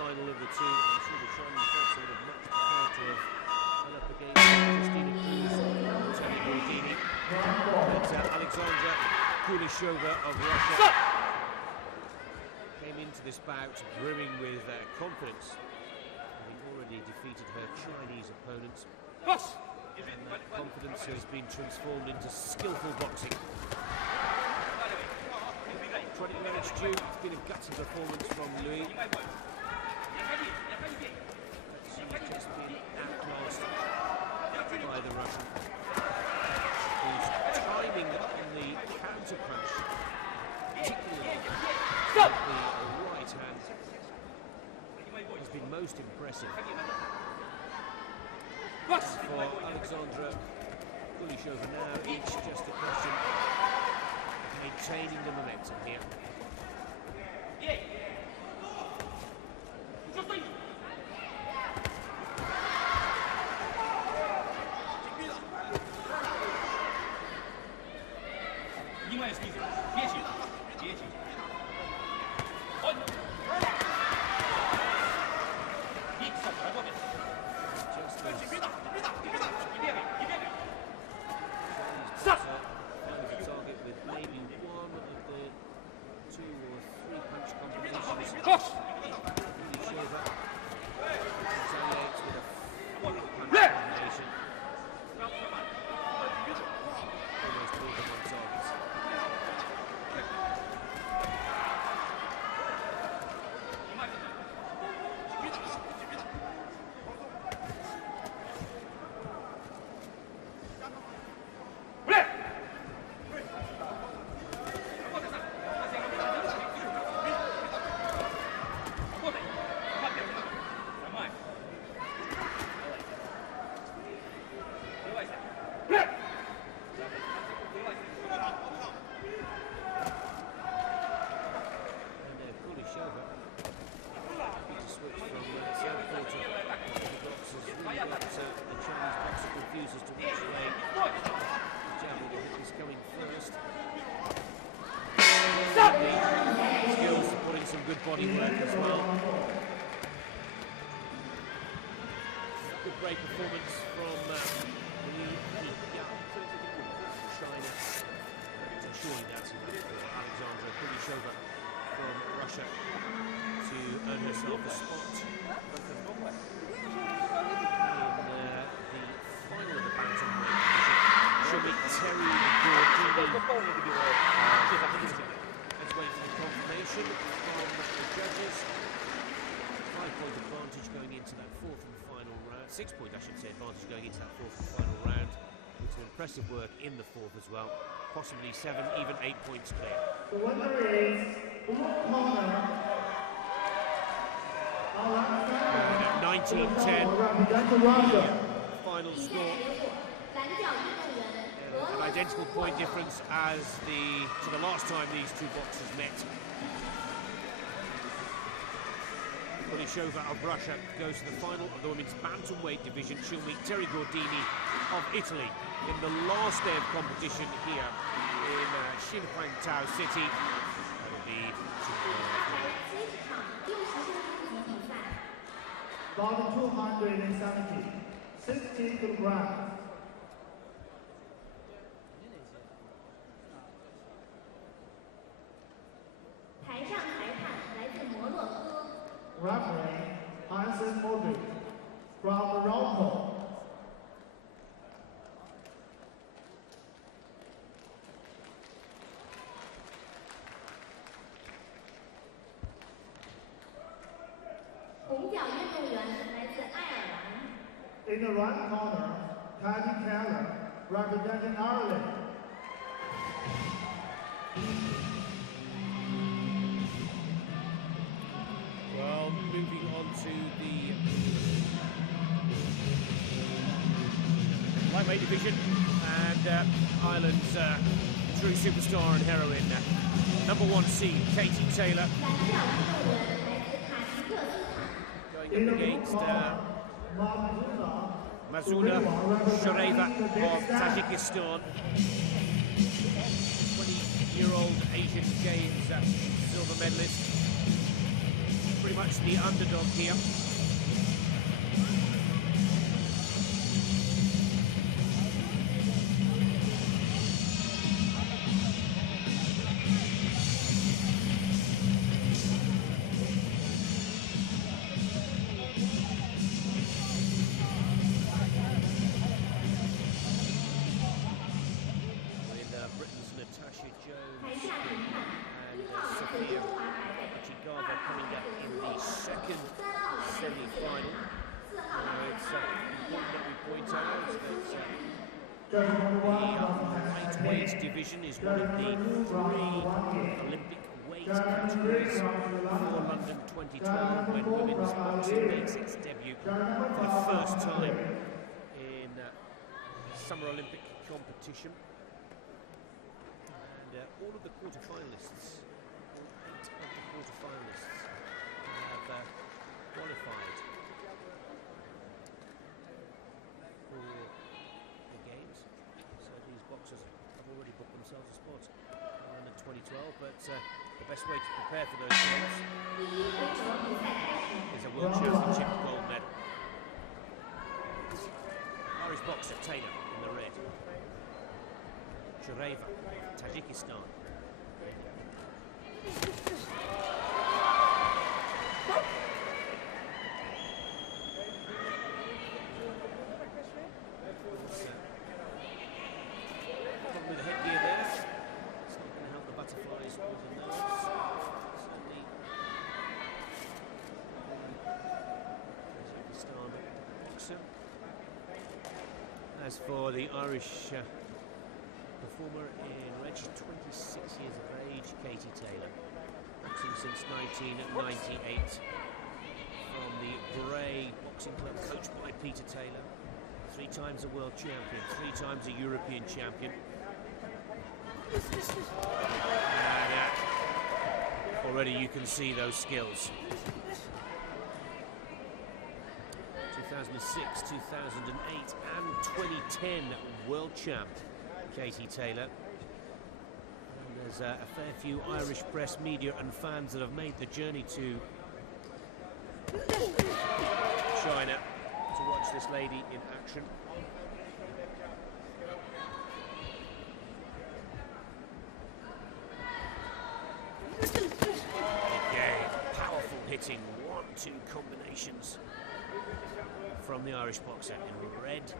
final of the two. I'm sure the Chinese boxer would have much preferred to have held up against Christina Cruz or Tony Gordini. But Alexandra Kulishova of Russia came into this bout brimming with confidence, having already defeated her Chinese opponents. And that confidence has been transformed into skillful boxing. 20 minutes due. It's been a gutsy performance from Louis. She's just been outclassed by the Russian, whose timing on the counter punch, particularly with the right hand, has been most impressive. As for Alexandra Kulishova now, it's just a question of maintaining the momentum here. Body work as well. Good break performance from China. So surely that's enough for Alexandra Kulishova from Russia to earn herself a spot in the final of the bantamweight division. She'll meet Terry Gordini. Let's wait for the confirmation from the judges. 5-point advantage going into that fourth and final round. 6-point, I should say, advantage going into that fourth and final round. With some impressive work in the fourth as well. Possibly 7, even 8 points clear. The winner is corner. 19-10. Final score. An identical point difference as to the last time these two boxers met. Kulishova of Russia goes to the final of the women's bantamweight division. She'll meet Terry Gordini of Italy in the last day of competition here in Xinhuangtao City. That'll be about 270, 60 kilograms. Referee Hansen Modric from Morocco. In the right corner, Teddy Taylor, representing Ireland. Well, moving on to the lightweight division, and Ireland's true superstar and heroine, number 1 seed, Katie Taylor, going up against Mazuna Shureva of Tajikistan, 20-year-old Asian Games silver medalist. pretty much the underdog here. Coming up in the second semi-final. It's important that we point out that the lightweight division is one of the 3 Olympic weight categories for London 2012 when women's boxing makes its debut for the first time in Summer Olympic competition. And all of the quarter-finalists, have qualified for the games. So these boxers have already booked themselves a spot in the 2012, but the best way to prepare for those games is a World Championship gold medal. Irish boxer Taylor in the red. Shureva, Tajikistan. With the headgear there, it's not going to help the butterflies with the nerves. Certainly, Tajikistan boxer. As for the Irish performer in red, she's 26 years of age, Katie Taylor, boxing since 1998 from the Bray Boxing Club, coached by Peter Taylor. 3 times a world champion, 3 times a European champion. And already you can see those skills. 2006, 2008 and 2010 world champ Katie Taylor. And there's a fair few Irish press, media and fans that have made the journey to China to watch this lady in action. Again, powerful hitting, 1-2 combinations from the Irish boxer in red.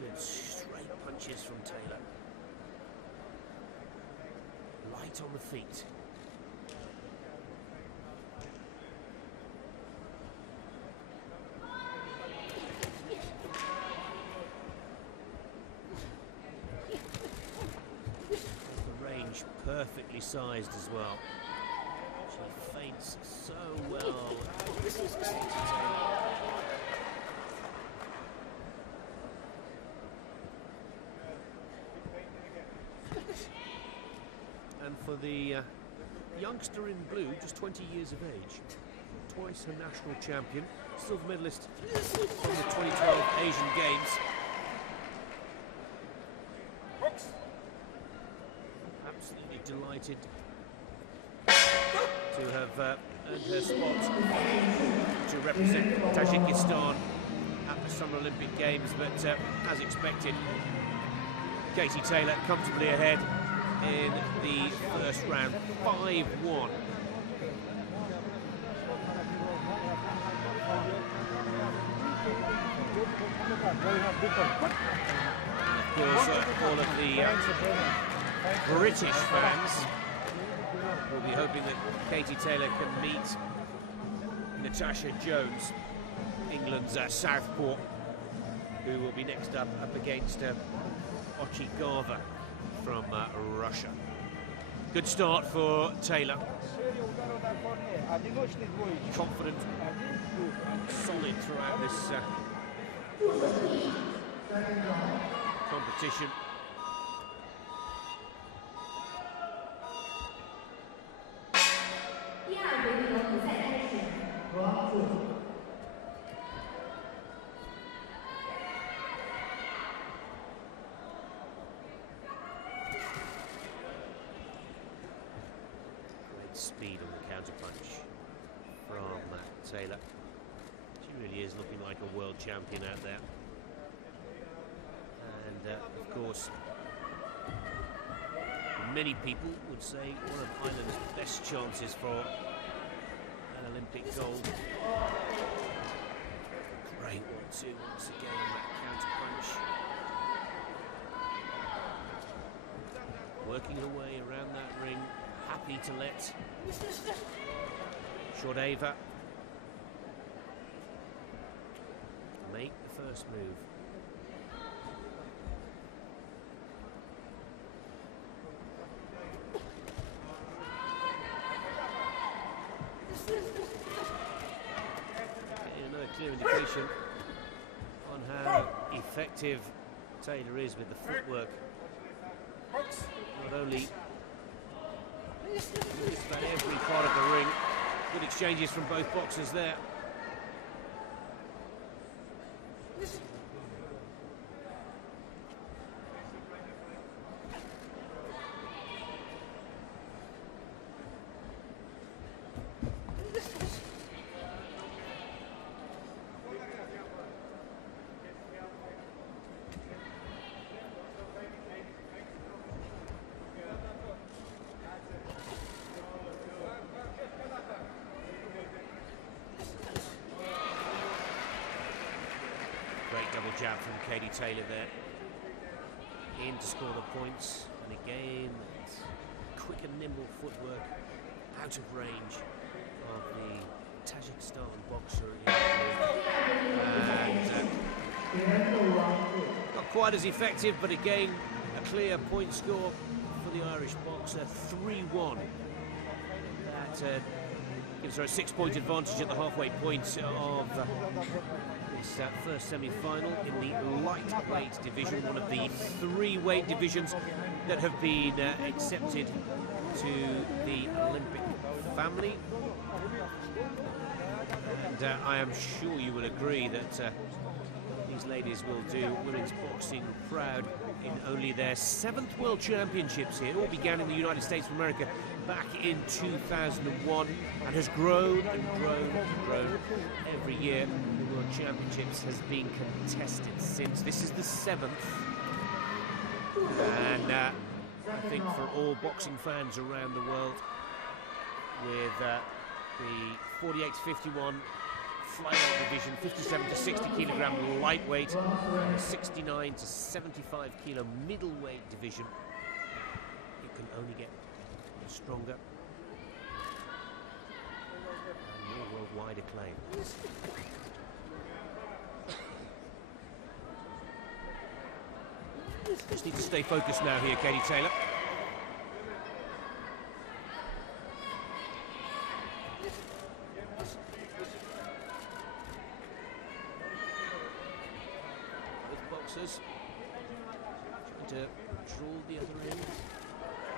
Good straight punches from Taylor. Light on the feet. Perfectly sized as well. She feints so well. And for the youngster in blue, just 20 years of age, twice a national champion, silver medalist from the 2012 Asian Games. Absolutely delighted to have earned her spot to represent Tajikistan at the Summer Olympic Games, but as expected, Katie Taylor comfortably ahead in the first round, 5-1. Of course, all of the British fans will be hoping that Katie Taylor can meet Natasha Jones, England's southpaw, who will be next up against Ochigava from Russia. Good start for Taylor. Confident, solid throughout this competition. speed on the counter punch from Taylor. She really is looking like a world champion out there. And of course, many people would say one of Ireland's best chances for an Olympic gold. Great 1-2 once again on that counter punch. Working her way around that ring, happy to let Shordeva make the first move. Another clear indication on how effective Taylor is with the footwork. Not only just about every part of the ring. Good exchanges from both boxers there. Great double jab from Katie Taylor there. In to score the points. And again, quick and nimble footwork out of range of the Tajikistan boxer. And not quite as effective, but again, a clear point score for the Irish boxer, 3-1. That gives her a 6-point advantage at the halfway point of this first semi-final in the lightweight division, one of the 3 weight divisions that have been accepted to the Olympic family. And I am sure you will agree that these ladies will do women's boxing proud in only their 7th World Championships here. It all began in the United States of America back in 2001 and has grown and grown and grown every year. The World Championships has been contested since. This is the 7th. And I think for all boxing fans around the world, with the 48 to 51 flyweight division, 57 to 60 kilogram lightweight, and the 69 to 75 kilo middleweight division, it can only get stronger and more worldwide acclaim. Just need to stay focused now here, Katie Taylor. Boxers trying to draw the other end.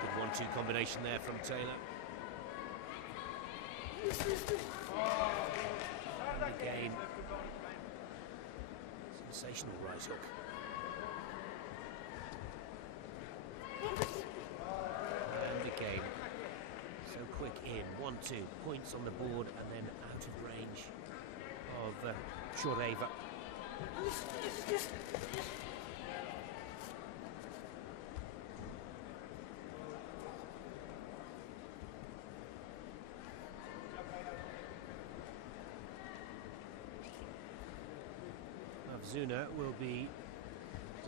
Good 1-2 combination there from Taylor. And again, sensational right hook. And again, so quick in 1-2 points on the board, and then out of range of Shordeva. Zuna will be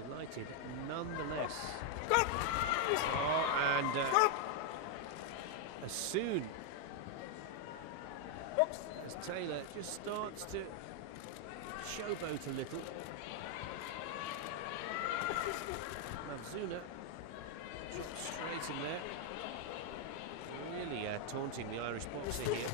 delighted nonetheless. Oh, and as soon as Taylor just starts to showboat a little, Zuna drops straight in there, really taunting the Irish boxer here.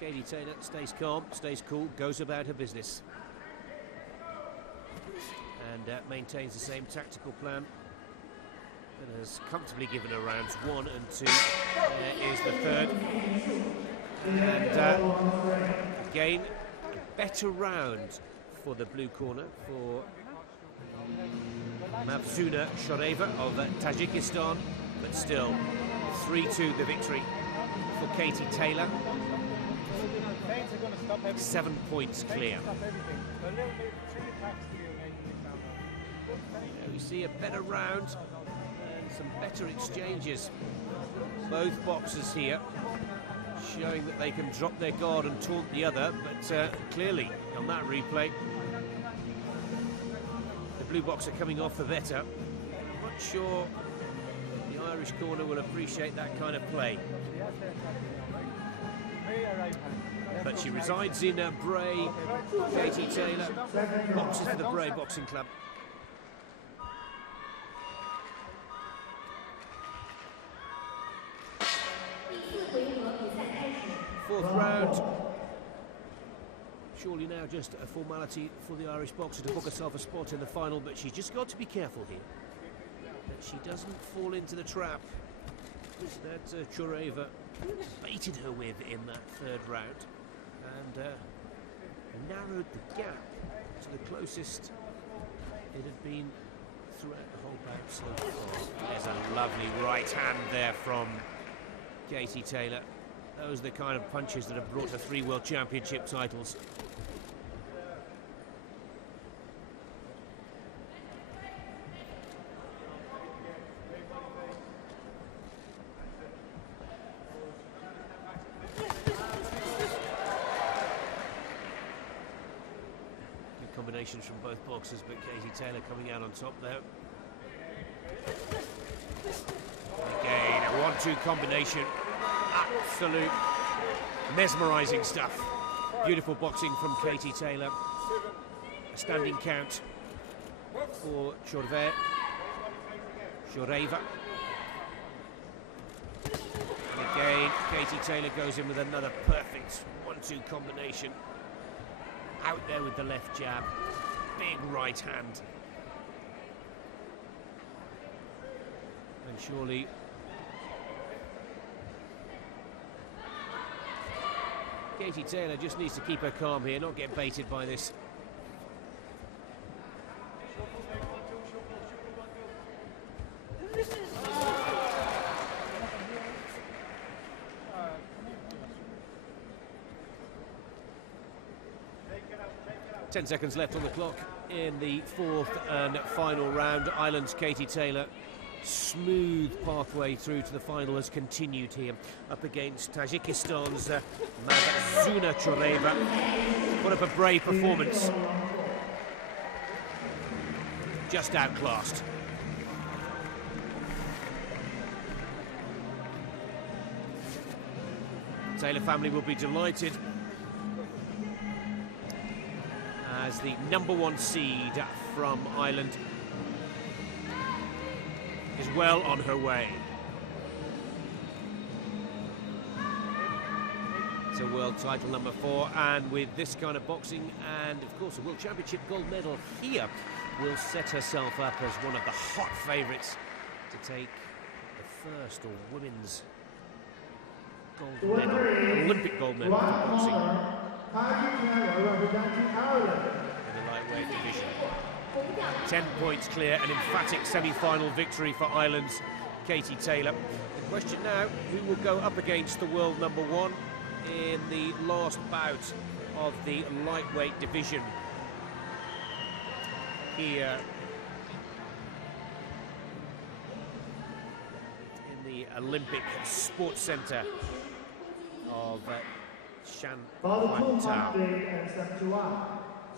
Katie Taylor stays calm, stays cool, goes about her business, and maintains the same tactical plan and has comfortably given her rounds 1 and 2. There is the third. And again, a better round for the blue corner for Mavzuna Shoreva of Tajikistan, but still 3-2 the victory for Katie Taylor. 7 points clear. We see a better round and some better exchanges. Both boxers here showing that they can drop their guard and taunt the other, but clearly on that replay, the blue boxer coming off the better. I'm not sure the Irish corner will appreciate that kind of play. But she resides in Bray. Katie Taylor boxes for the Bray Boxing Club. Fourth round. Surely now just a formality for the Irish boxer to book herself a spot in the final, but she's just got to be careful here that she doesn't fall into the trap that Choreva baited her with in that third round, and narrowed the gap to the closest it had been throughout the whole bout so far. There's a lovely right hand there from Katie Taylor. Those are the kind of punches that have brought her 3 World Championship titles. Good combinations from both boxers, but Katie Taylor coming out on top there. Again, a 1-2 combination. Absolute mesmerising stuff. Beautiful boxing from Katie Taylor. A standing count for Shoreva. And again, Katie Taylor goes in with another perfect 1-2 combination. Out there with the left jab. Big right hand. And surely Katie Taylor just needs to keep her calm here, not get baited by this. Ten seconds left on the clock in the fourth and final round. Ireland's Katie Taylor. Smooth pathway through to the final has continued here, up against Tajikistan's Mavzuna Shoreva. What a brave performance. Just outclassed. Taylor family will be delighted as the #1 seed from Ireland is well on her way. It's a world title #4, and with this kind of boxing and of course a World Championship gold medal here, will set herself up as one of the hot favourites to take the first or women's gold medal, Olympic gold medal in boxing in the lightweight division. 10 points clear, an emphatic semi-final victory for Ireland's Katie Taylor. The question now, who will go up against the world #1 in the last bout of the lightweight division here in the Olympic Sports Centre of Shanghai.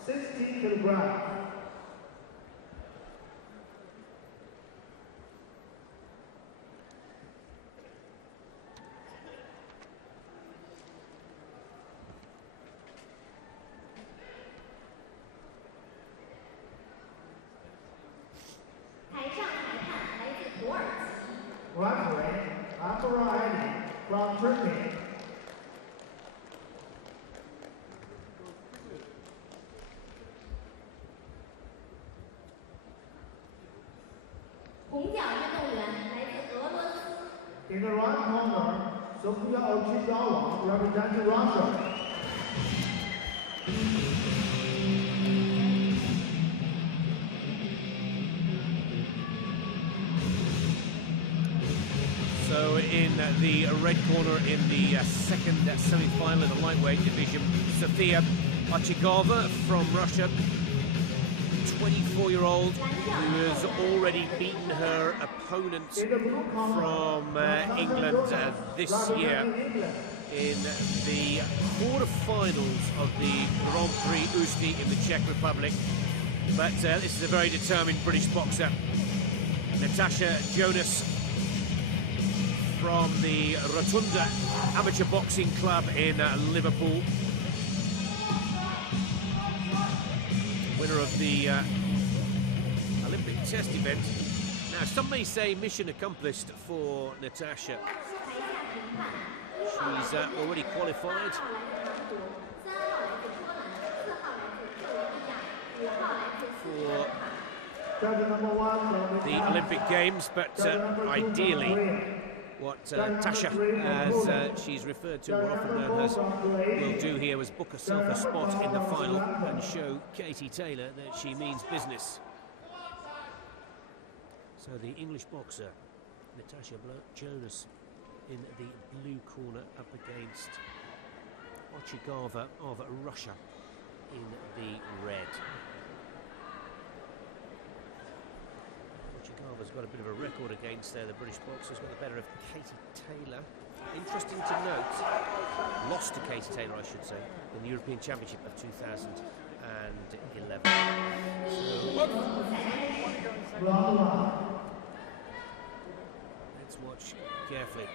60 kilograms. From Turkey. 红奖运动员 In the right corner, Sofia Ochigawa, representing Russia. So in the red corner in the second semi-final in the lightweight division, Sofia Ochigova from Russia, 24-year-old who has already beaten her opponent from England this year in the quarter-finals of the Grand Prix Ústí in the Czech Republic. But this is a very determined British boxer, Natasha Jonas, from the Rotunda Amateur Boxing Club in Liverpool. Winner of the Olympic test event. Now, some may say mission accomplished for Natasha. She's already qualified for the Olympic Games, but ideally, what Tasha, as she's referred to more often than others, will do here is book herself a spot in the final and show Katie Taylor that she means business. So the English boxer, Natasha Jonas, in the blue corner up against Ochigova of Russia in the red. Ochigava's got a bit of a record against the British boxers, got the better of Katie Taylor. Interesting to note, lost to Katie Taylor, I should say, in the European Championship of 2011. Let's watch carefully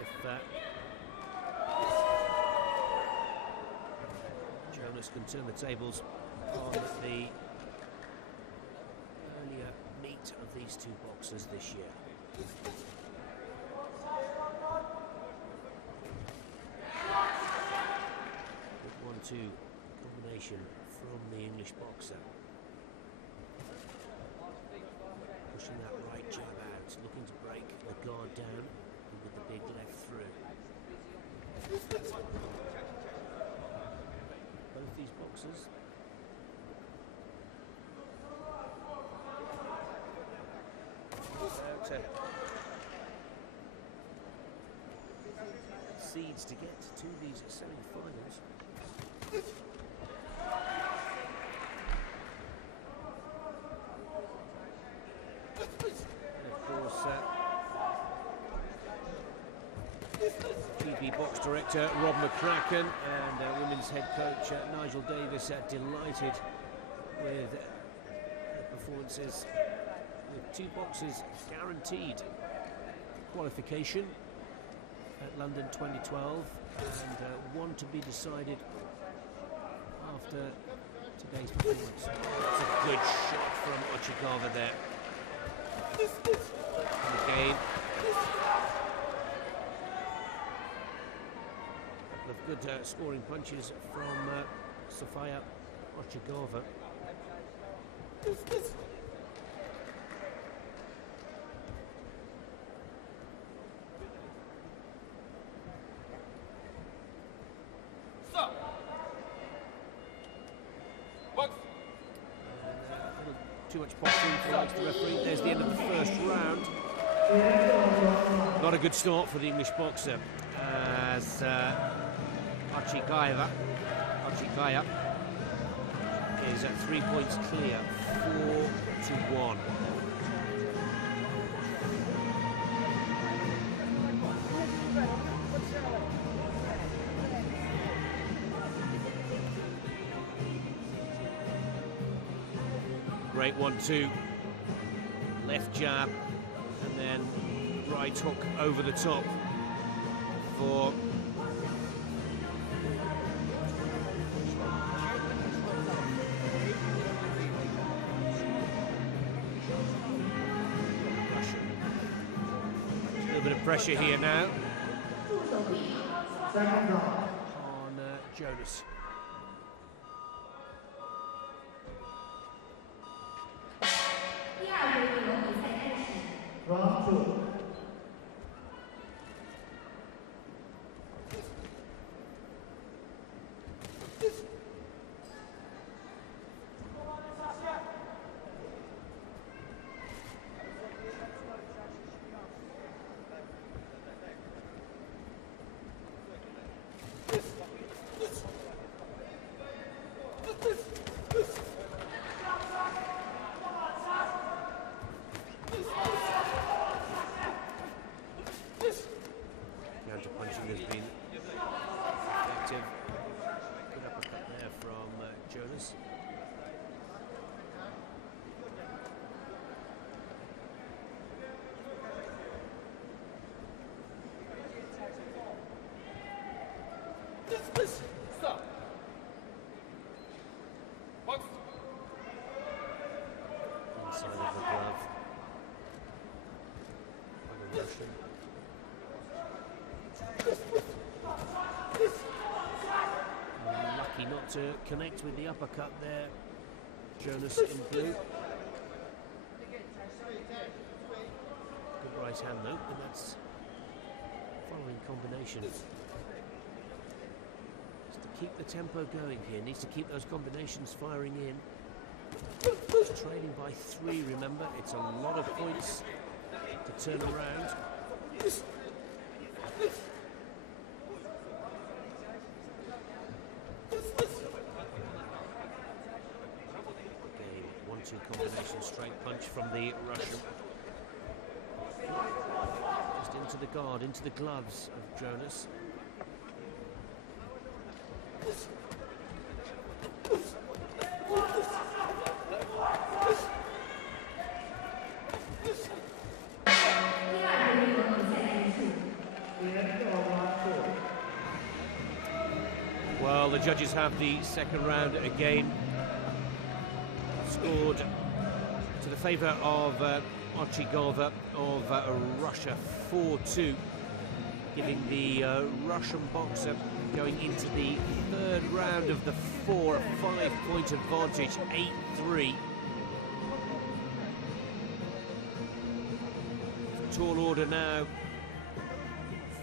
if Jonas can turn the tables on the earlier meet of these two boxers this year. Good 1-2 combination from the English boxer. Pushing that right jab out, looking to break the guard down, and with the big left through. Both these boxers seeds to get to these semi-finals. And of course, GB box director Rob McCracken and women's head coach Nigel Davis delighted with the performances, with two boxers guaranteed qualification at London 2012 and one to be decided after today's performance. That's a good shot from Ochigova there. And again, a couple of good scoring punches from Sofia Ochigova. Too much boxing for the referee. There's the end of the first round. Not a good start for the English boxer, as Ochigova is at 3 points clear, 4-1. Great 1-2, left jab, and then right hook over the top for Russia. A little bit of pressure here now on Jonas. Round 2. Lucky not to connect with the uppercut there. Jonas in blue. Good right hand though, and that's following combination. Just to keep the tempo going here, needs to keep those combinations firing in. He's trailing by 3, remember, it's a lot of points to turn around. Again, 1-2 combination, straight punch from the Russian. Just into the guard, into the gloves of Jonas. Well, the judges have the second round again scored to the favour of Archigova of Russia, 4-2, giving the Russian boxer going into the third round of the 4 a 5-point advantage, 8-3. Tall order now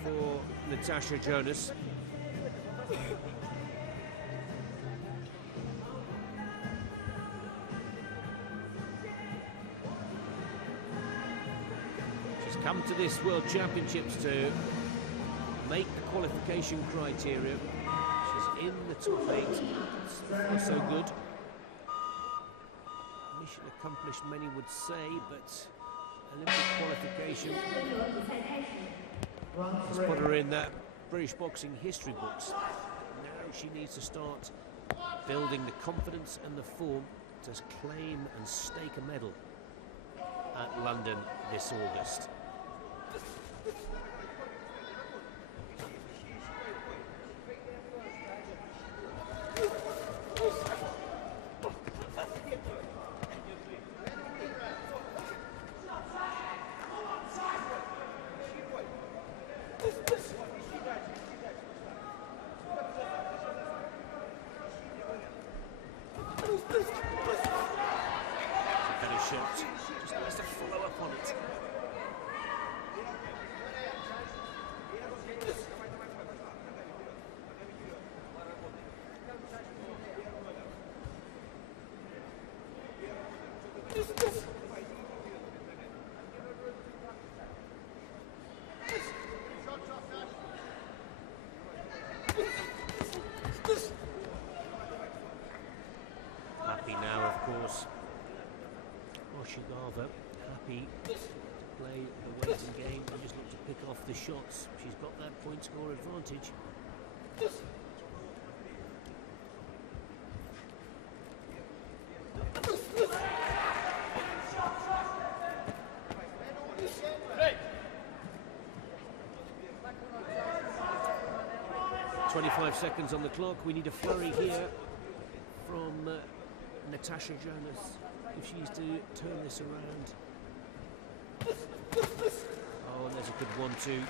for Natasha Jonas. She's come to this World Championships to make the qualification criteria. She's in the top 8. So far so good. Mission accomplished, many would say, but Olympic qualification has put her in that British boxing history books. Now she needs to start building the confidence and the form to claim and stake a medal at London this August. Shot. Just has to follow up on it. 'Course, Archigova happy to play the waiting game and just look to pick off the shots. She's got that point score advantage. Hey. 25 seconds on the clock. We need a flurry here from Natasha Jonas if she's to turn this around. Oh, and there's a good 1-2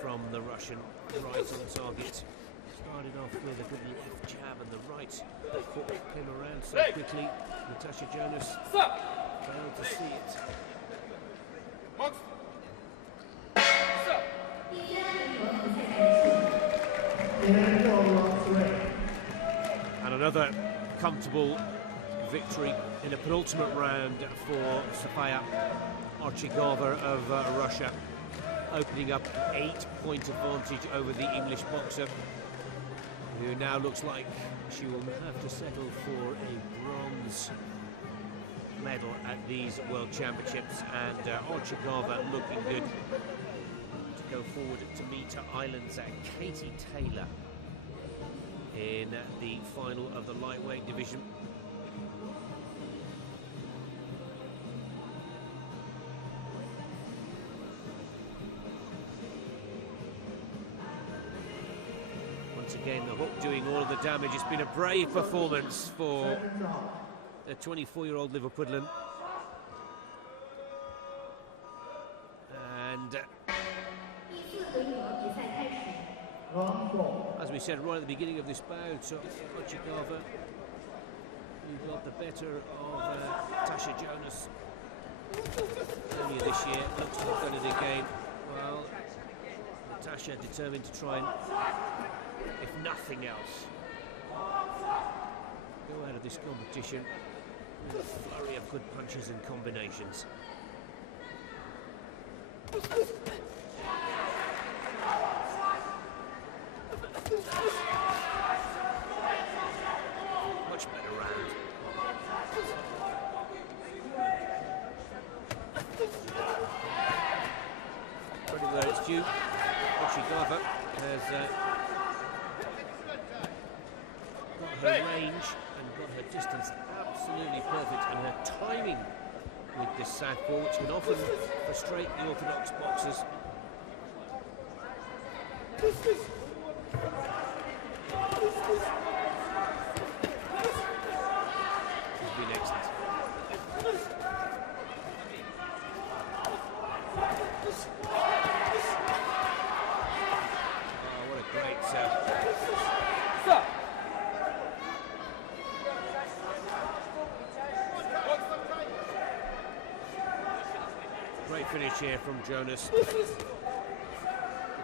from the Russian, right on target. Started off with a good left jab and the right foot came around so quickly. Natasha Jonas failed to see it. And another comfortable victory in a penultimate round for Sofia Archigova of Russia, opening up an 8-point advantage over the English boxer, who now looks like she will have to settle for a bronze medal at these World Championships, and Archigova looking good to go forward to meet her island's Katie Taylor in the final of the lightweight division. Once again, the hook doing all of the damage. It's been a brave performance for the 24-year-old Liverpudlian. And 第四回合比赛开始。 Round 4. as we said right at the beginning of this bout, Ochigava, who got the better of Tasha Jonas earlier this year, looks to have done it again. Well, Natasha determined to try and, if nothing else, go out of this competition with a flurry of good punches and combinations. Much better round. Pretty where it's due. Ochigava has got her range and got her distance absolutely perfect, and her timing with this southpaw, which can often frustrate the orthodox boxers. Has been excellent. Oh, what a great great finish here from Jonas.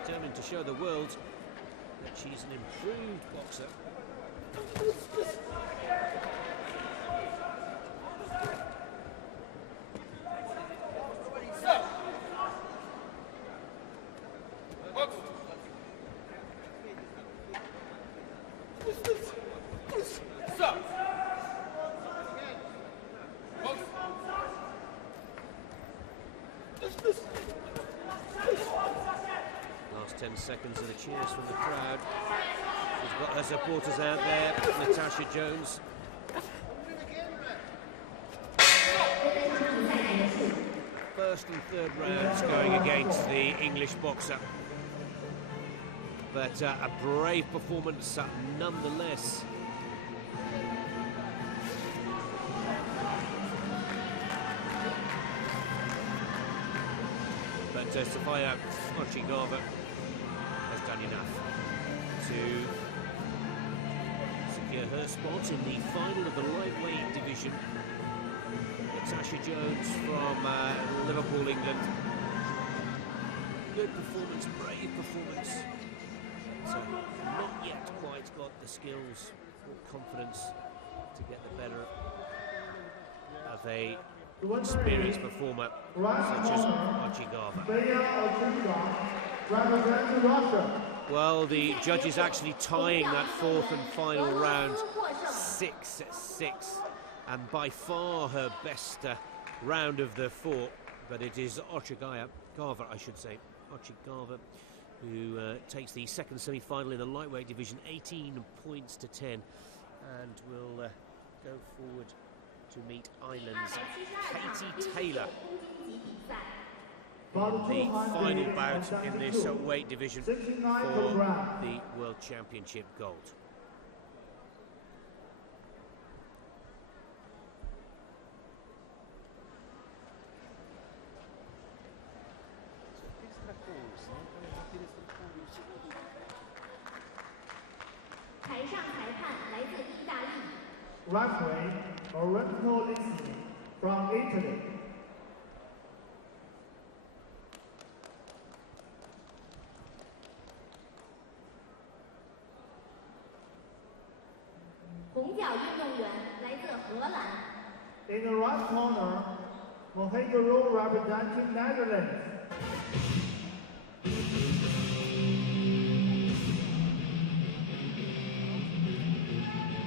Determined to show the world that she's an improved boxer. Last 10 seconds of the cheers from the crowd. She's got her supporters out there, Natasha Jones. First and third rounds going against the English boxer. But a brave performance nonetheless. But Sofia Ochigava has done enough to secure her spot in the final of the lightweight division. Natasha Jones from Liverpool, England. Good performance, brave performance. So not yet quite got the skills or confidence to get the better of a experienced performer such as Ochigava. Well, the judges actually tying that fourth and final round 6-6, and by far her best round of the four. But it is Ochigava, I should say, Ochigava, who takes the second semi-final in the lightweight division, 18 points to 10, and will go forward to meet Ireland's Katie Taylor in the final bout in this weight division for the World Championship gold. Referee Lorenzo Lisi from Italy. In the right corner, Moheguru representing Netherlands.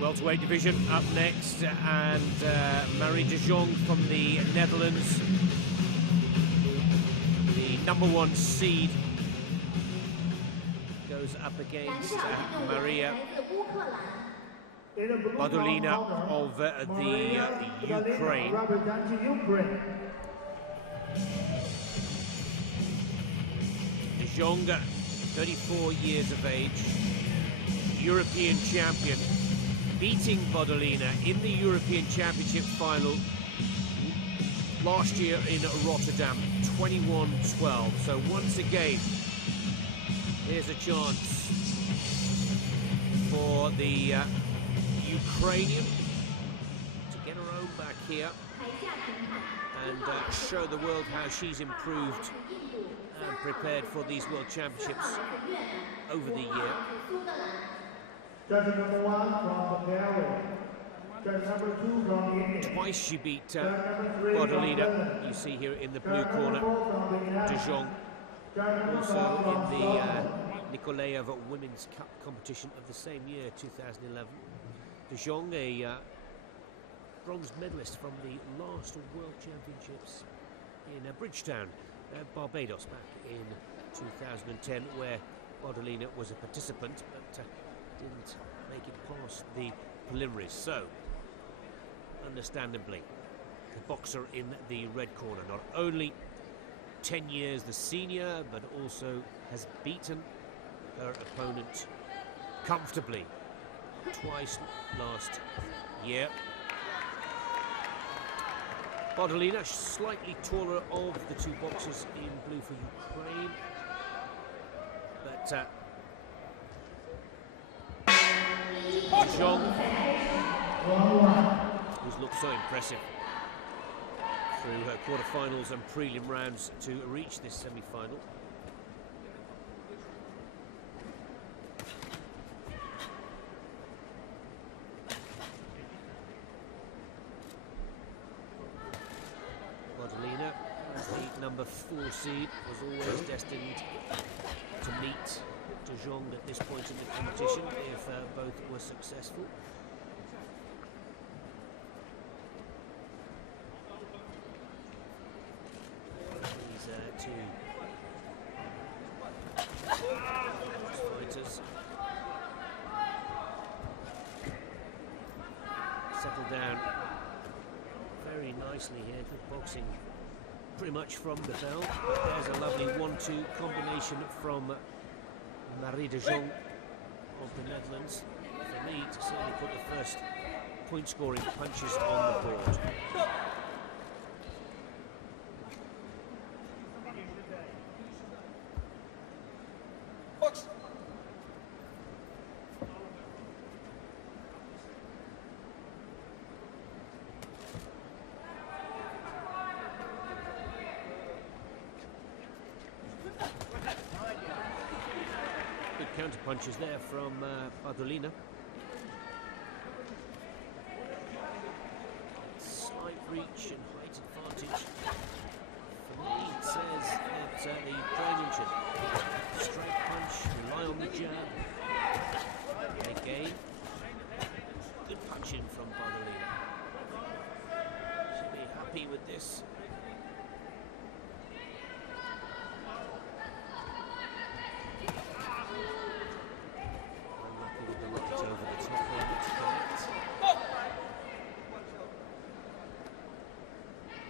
Welterweight division up next, and Marie de Jong from the Netherlands, the #1 seed, goes up against Maria Badolina of the Ukraine. De Jong, 34 years of age, European champion, beating Badolina in the European Championship final last year in Rotterdam, 21-12. So once again, here's a chance for the Ukrainian to get her own back here and show the world how she's improved and prepared for these World Championships over the year. Judge number 1 from Bulgaria. Judge number 2 from India. Twice she beat Bodolina. You see here in the blue corner, De Jong. Also in the Nikolaev Women's Cup competition of the same year, 2011. De Jong, a bronze medalist from the last World Championships in Bridgetown, Barbados, back in 2010, where Bodolina was a participant but didn't make it past the preliminaries. So, understandably, the boxer in the red corner, not only 10 years the senior, but also has beaten her opponent comfortably twice last year. Bodolina, slightly taller of the two boxers in blue for Ukraine, but De Jong, who's looked so impressive through her quarterfinals and prelim rounds to reach this semi-final. Bodolina, the number 4 seed, was always destined to meet De Jong at this point in the competition if both were successful. These two fighters settle down very nicely here. Good boxing pretty much from the bell. There's a lovely 1-2 combination from Marie de Jong of the Netherlands, for me to certainly put the first point scoring punches on the board. Box. Good counter punches there from Bodolina. Slight reach and height advantage. For me, it says that the Ukrainian should straight punch, rely on the jab. Again, good punching from Bodolina. She'll be happy with this. Unlucky with the right over the top there, but to connect.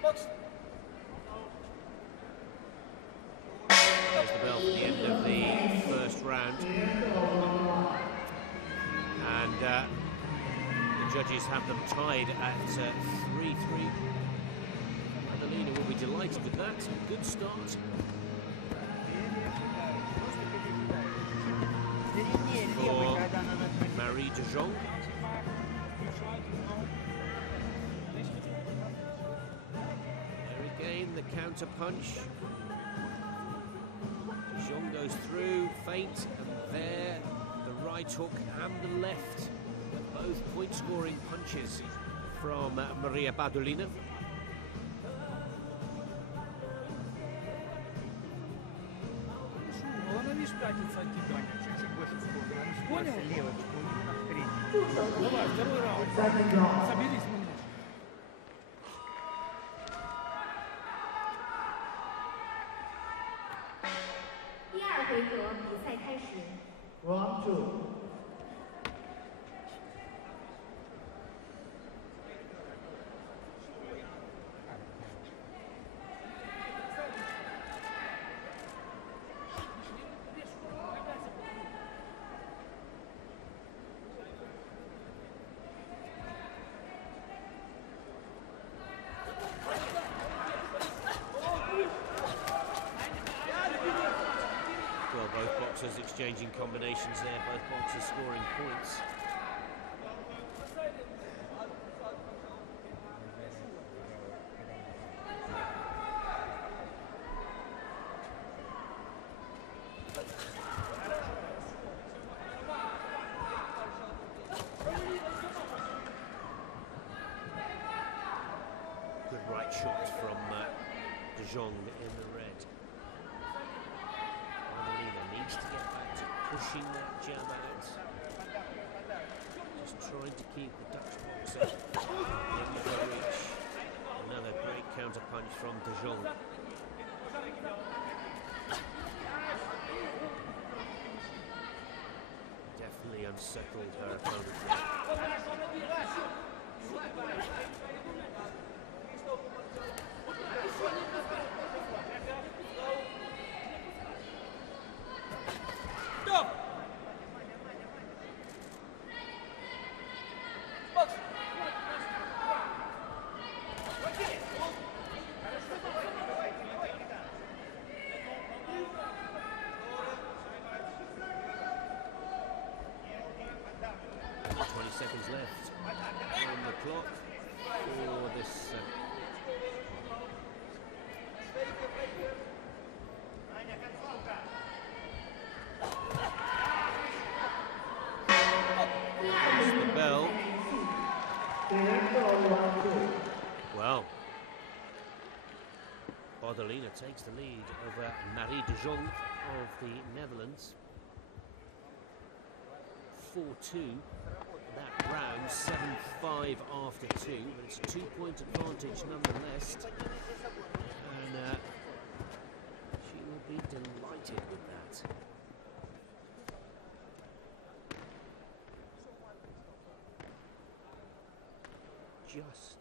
Box. There's the bell for the end of the first round. And the judges have them tied at 3-3. Bodolina will be delighted with that. Good start. For Marie de Jong. There again, the counter punch. De Jong goes through, feint, and there, the right hook and the left. They're both point-scoring punches from Maria Bodolina. Она не спрятится от тебя, чуть-чуть больше в сторону. Понял? Левочку, навстречу. Давай, второй раунд. Соберись немножко. 第二回合比赛开始。 Round 2. boxers exchanging combinations there, both boxers scoring points. Good right shot from De Jong in the red. Bardolina needs to get back to pushing that jab out. Just trying to keep the Dutch boxer in the reach. Another great counter punch from De Jong. Definitely unsettled her opponent there. Stop! Box! 20 seconds left on the clock for this. There's the bell. Well, Bardolina takes the lead over Marie de Jong of the Netherlands. 4-2 that round, 7-5 after 2, but it's a 2-point advantage nonetheless. And she will be delighted with that. Just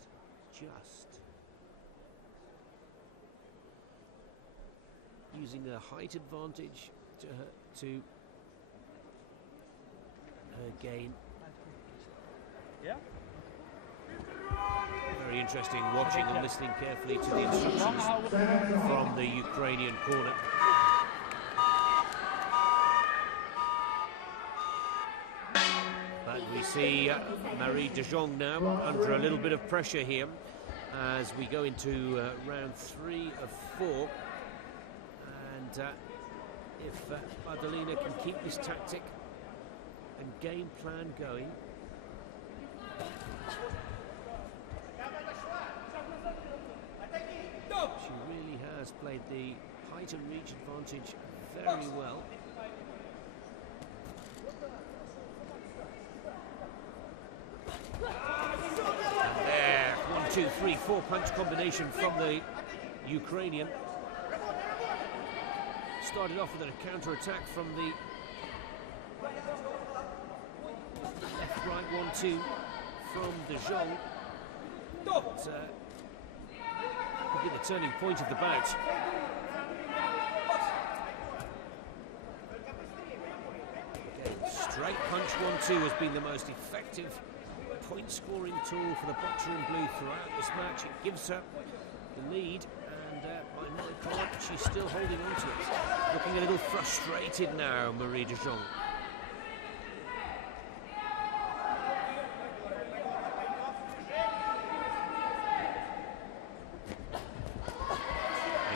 using a height advantage to her game. Yeah? Very interesting watching and listening carefully to the instructions from the Ukrainian corner. But we see Marie de Jong now under a little bit of pressure here as we go into round 3 of 4. And if Bardolina can keep this tactic and game plan going, she really has played the height and reach advantage very well. And there, 1, 2, 3, 4 punch combination from the Ukrainian. Started off with a counter-attack from the left-right 1-2 from De Jong. But could be the turning point of the bout. Again, straight punch 1-2 has been the most effective point-scoring tool for the boxer in blue throughout this match. It gives her the lead, and by my count, she's still holding on to it. Looking a little frustrated now, Marie de Jong.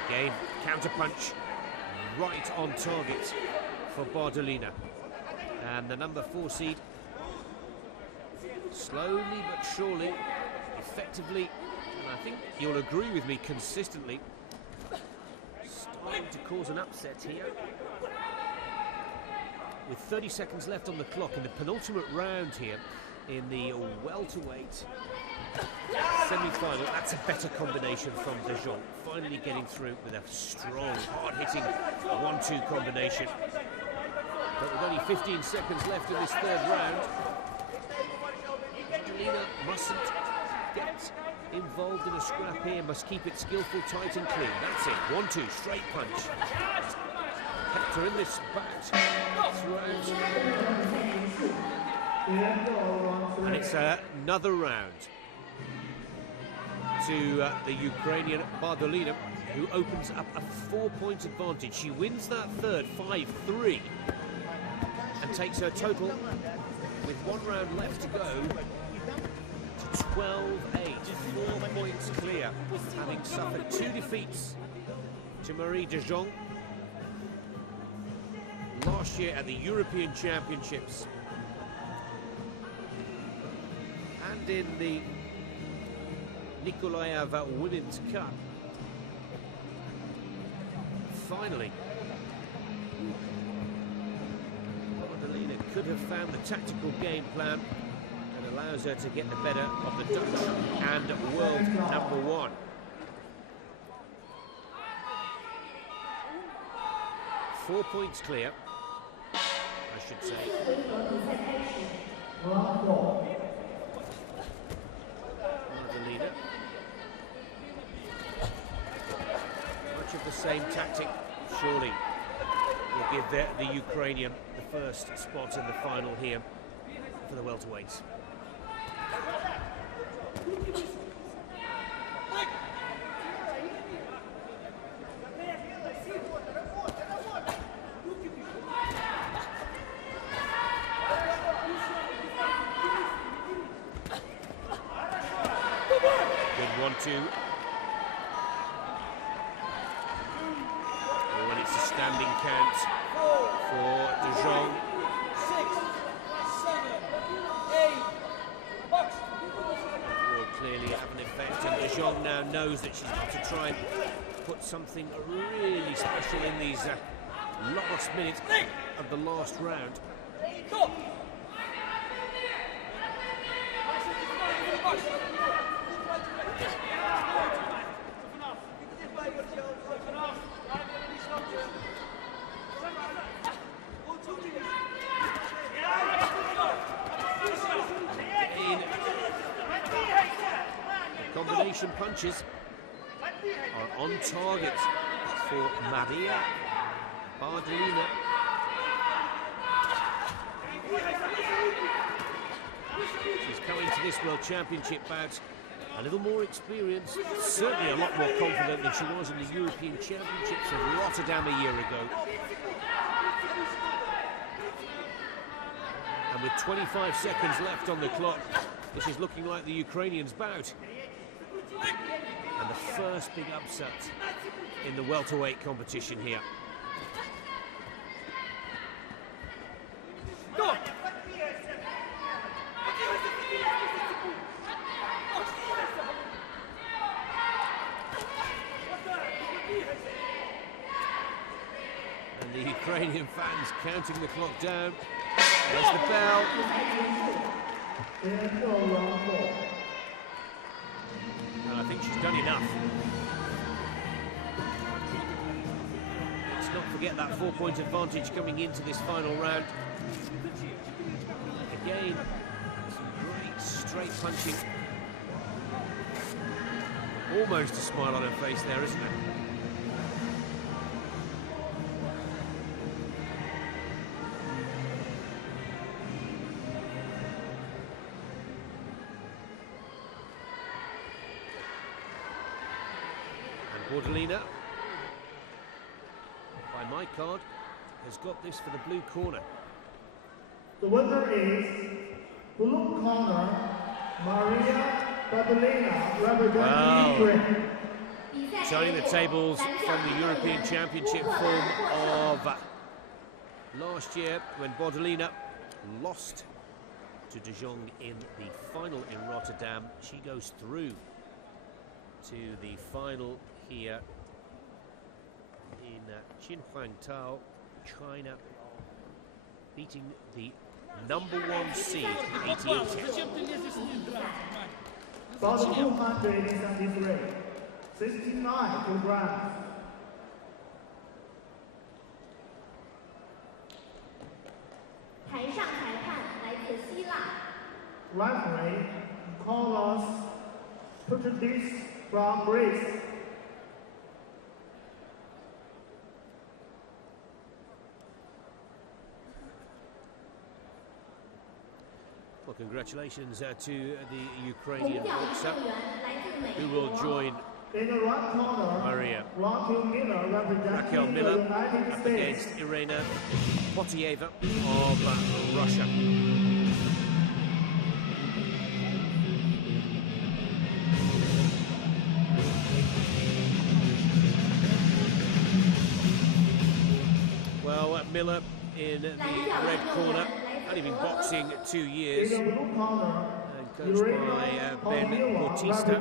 Again, counter-punch right on target for Bardolina. And the number 4 seed, slowly but surely, effectively, and I think you'll agree with me, consistently, starting to cause an upset here. With 30 seconds left on the clock in the penultimate round here in the welterweight semi-final. That's a better combination from De Jong, finally getting through with a strong, hard-hitting 1-2 combination. But with only 15 seconds left in this 3rd round, Bardolina mustn't get involved in a scrap here, must keep it skillful, tight and clean. That's it, 1-2, straight punch. Kept her in this bout throughout. And it's another round to the Ukrainian Bardolina, who opens up a 4-point advantage. She wins that 3rd, 5-3. and takes her total, with 1 round left to go, to 12-8, 4 points clear, having suffered 2 defeats to Marie de Jong last year at the European Championships and in the Nikolaev Women's Cup. Finally, Bordalina could have found the tactical game plan that allows her to get the better of the Dutch and world #1. Four points clear, I should say. Bordalina. Much of the same tactic, surely, will give the Ukrainian the first spot in the final here for the welterweights. Good 1-2. When it's a standing count for de Jong. 6, 7, 8, box. Will clearly have an effect, and de Jong now knows that she's got to try and put something really special in these last minutes of the last round. Go. The combination punches are on target for Maria Bordalina. She's coming to this World Championship bout a little more experienced, certainly a lot more confident than she was in the European Championships of Rotterdam a year ago. And with 25 seconds left on the clock, this is looking like the Ukrainians' bout. And the first big upset in the welterweight competition here. Go. And the Ukrainian fans counting the clock down. There's the bell. And I think she's done enough. Let's not forget that 4-point advantage coming into this final round. Again, some great straight punching. Almost a smile on her face there, isn't it? Bordalina, by my card, has got this for the blue corner. The winner is blue corner, Maria Bordalina, representing Ukraine. Turning the tables from the European Championship form of last year when Bordalina lost to de Jong in the final in Rotterdam. She goes through to the final here in Qinhuangdao, China, beating the #1 seed, 88. About 273, 69 kilograms. Referee Carlos Portuguese from Greece. Well, congratulations to the Ukrainian boxer, who will join In the right corner, Bulgaria. Raquel Miller up against Irina Potieva of Russia. Well, Miller in the red corner, only been boxing 2 years, and coached by Ben Bautista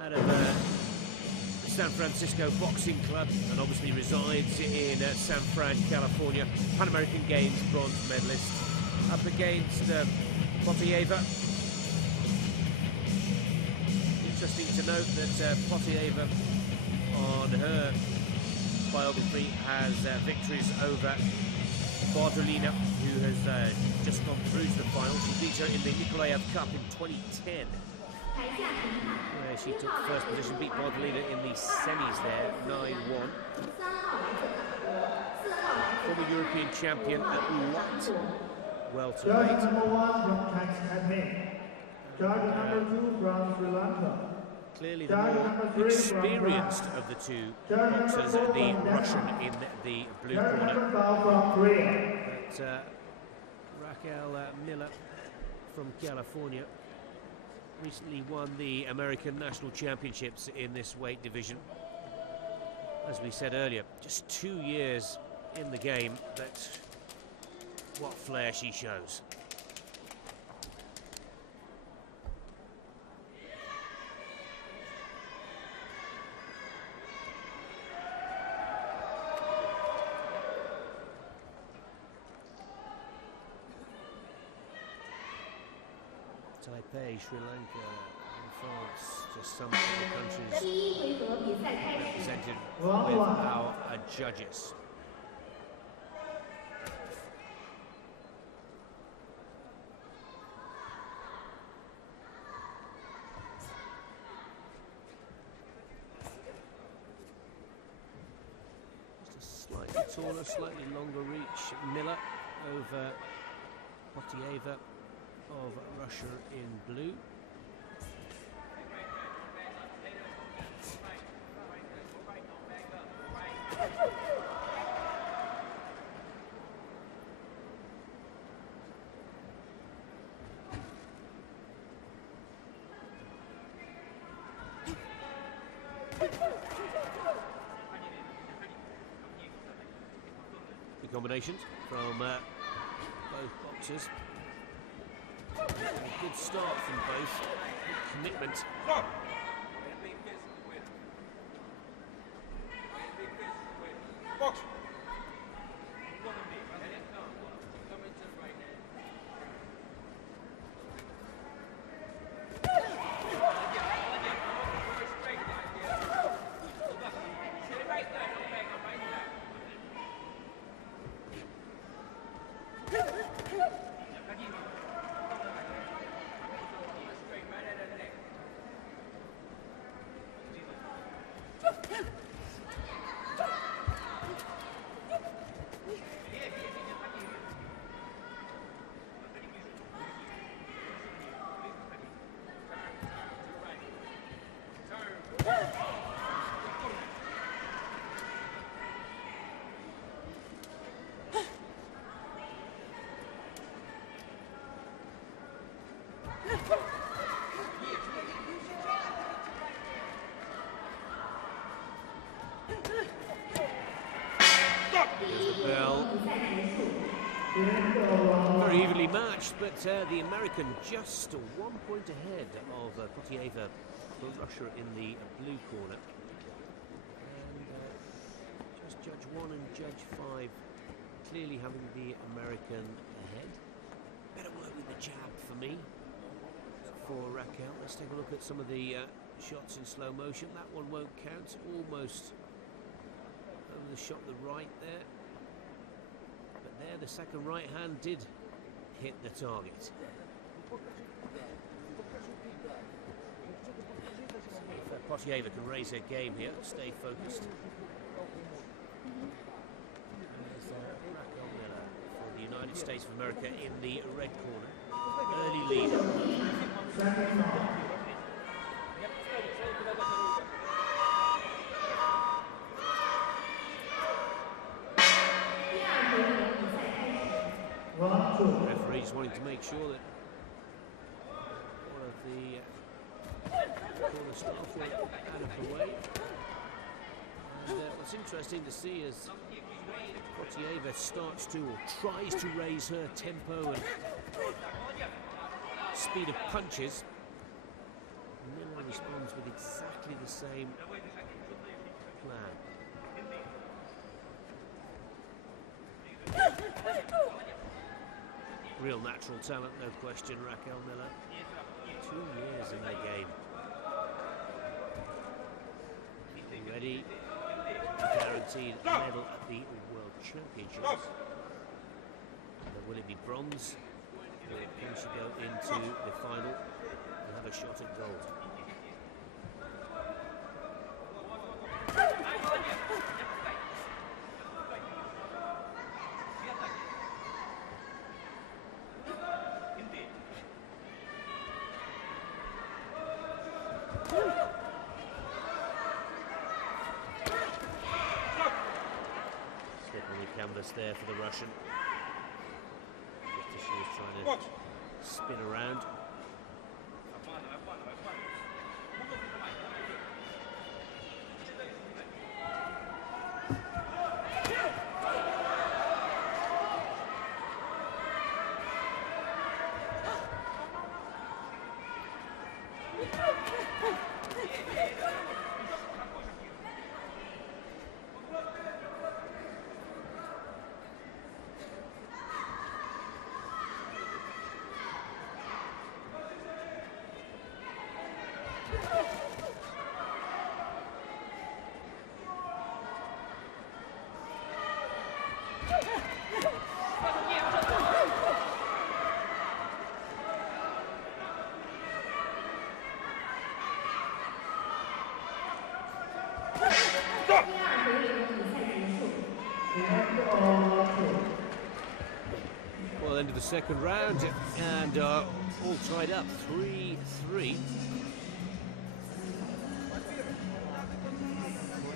out of the San Francisco Boxing Club, and obviously resides in San Fran, California. Pan American Games bronze medalist up against Potieva. Interesting to note that Potieva on her biography has victories over Bardolina, who has just gone through to the final. She beat her in the Nikolaev Cup in 2010, where she took first position, beat Bardolina in the semis there, 9-1. Former European champion at light welterweight. Judge number 1 from Tanzania. Judge number 2 from Sri Lanka. Clearly the more experienced of the two boxers, the Russian in the blue corner. But Raquel Miller from California recently won the American National Championships in this weight division. As we said earlier, just 2 years in the game, but what flair she shows. Taipei, Sri Lanka, and France, just some of the countries represented with our judges. Just a slightly taller, slightly longer reach Miller over Potieva of Russia in blue. The combinations from both boxers. A good start from both. Good commitment. Box. Well, very evenly matched, but the American just 1 point ahead of Potieva for Russia in the blue corner. And just Judge 1 and Judge 5 clearly having the American ahead. Better work with the jab for me, for Raquel. Let's take a look at some of the shots in slow motion. That one won't count, almost over the shot the right there. But there, the second right hand did hit the target. If Potieva can raise her game here, stay focused. There's Raquel Miller for the United States of America in the red corner. Early lead. wanting to make sure that one of the corner staff went out of the way. And what's interesting to see is Potieva starts to, or tries to, raise her tempo and speed of punches. Miller responds with exactly the same plan. Real natural talent, no question, Raquel Miller. 2 years in the game. Already guaranteed medal at the World Championships. Will it be bronze? Or can she go into the final and have a shot at gold? Slippery canvas there for the Russian. Just as she was trying to spin around. Well, into the second round, and all tied up, 3-3. Quite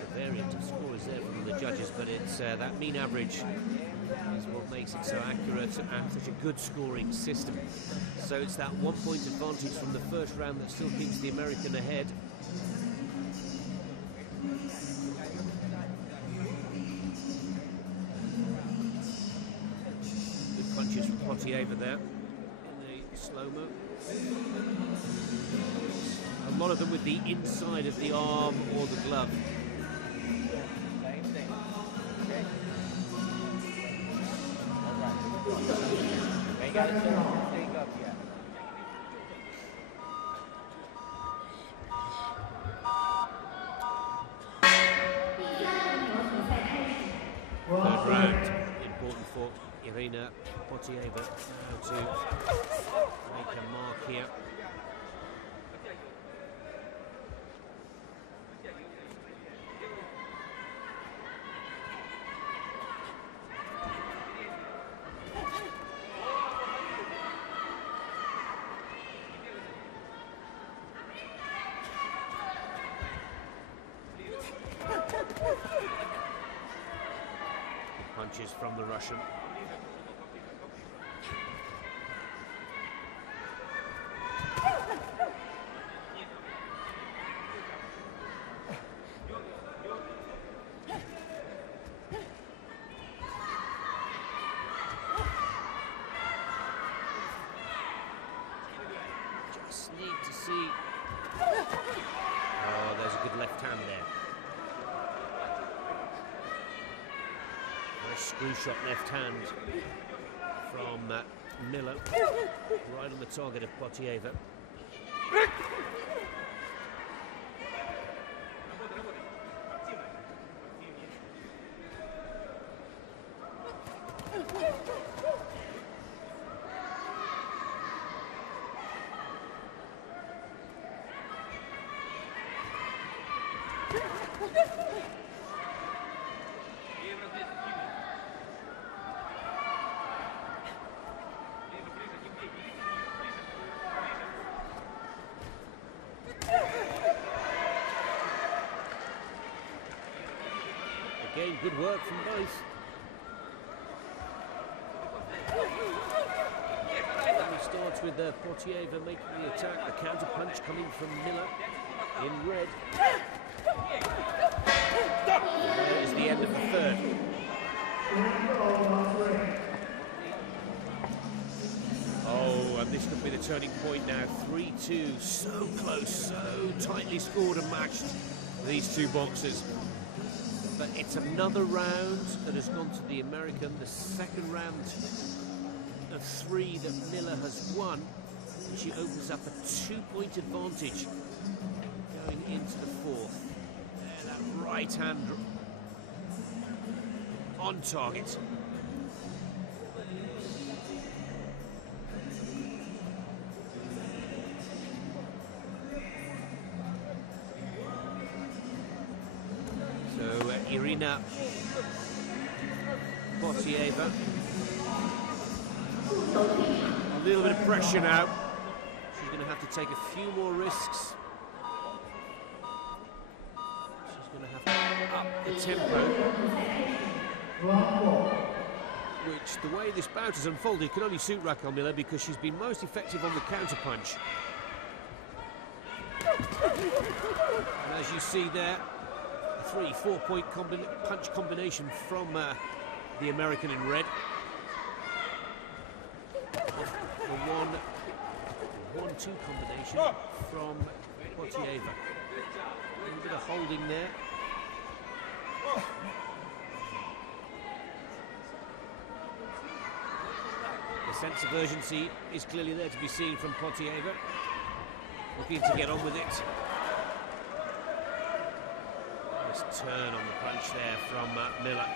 a variant of scores there from the judges, but it's that mean average is what makes it so accurate and such a good scoring system. So it's that 1 point advantage from the first round that still keeps the American ahead. Punches from Potieva there in the slow-mo. A lot of them with the inside of the arm or the glove. Third round, important for Irina Potieva now to make a mark here. Punches from the Russian. Just need to see. Oh, there's a good left hand there. Nice screw shot left hand from Miller, right on the target of Potieva. Again, good work from both. starts with Portieva making the attack. The counter punch coming from Miller in red. There is the end of the third. Oh, and this could be the turning point now. 3-2, so close, so tightly scored and matched, these two boxers. But it's another round that has gone to the American, the second round of 3 that Miller has won. And she opens up a 2-point advantage going into the fourth. There, that right hand on target. So Irina Portieva. A little bit of pressure now. She's going to have to take a few more risks. She's going to have to up the tempo. Which, the way this bout has unfolded, can only suit Raquel Miller because she's been most effective on the counter-punch. And as you see there, a 3-4 point punch combination from the American in red. The 1-2 combination from Portieva. A little bit of holding there. The sense of urgency is clearly there to be seen from Portieva. Looking to get on with it. Nice turn on the punch there from Miller.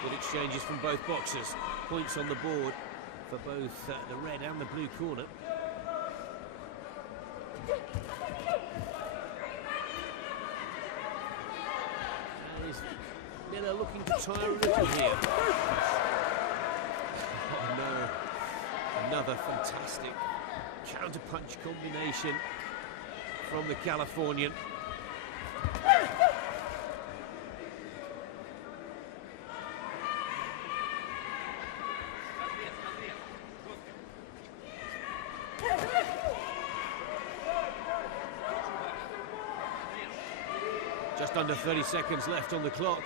Good exchanges from both boxers. Points on the board for both the red and the blue corner. And is Miller looking to tire a little here? Oh no. Another fantastic counter-punch combination from the Californian. Just under 30 seconds left on the clock.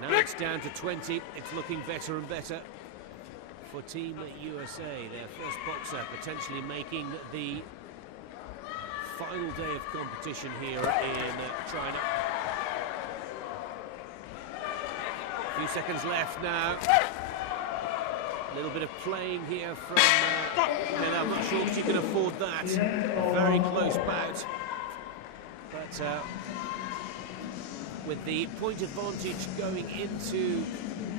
Now it's down to 20. It's looking better and better for Team USA. Their first boxer potentially making the final day of competition here in China. A few seconds left now. A little bit of playing here from Miller. I'm not sure if she can afford that. A very close bout. But with the point advantage going into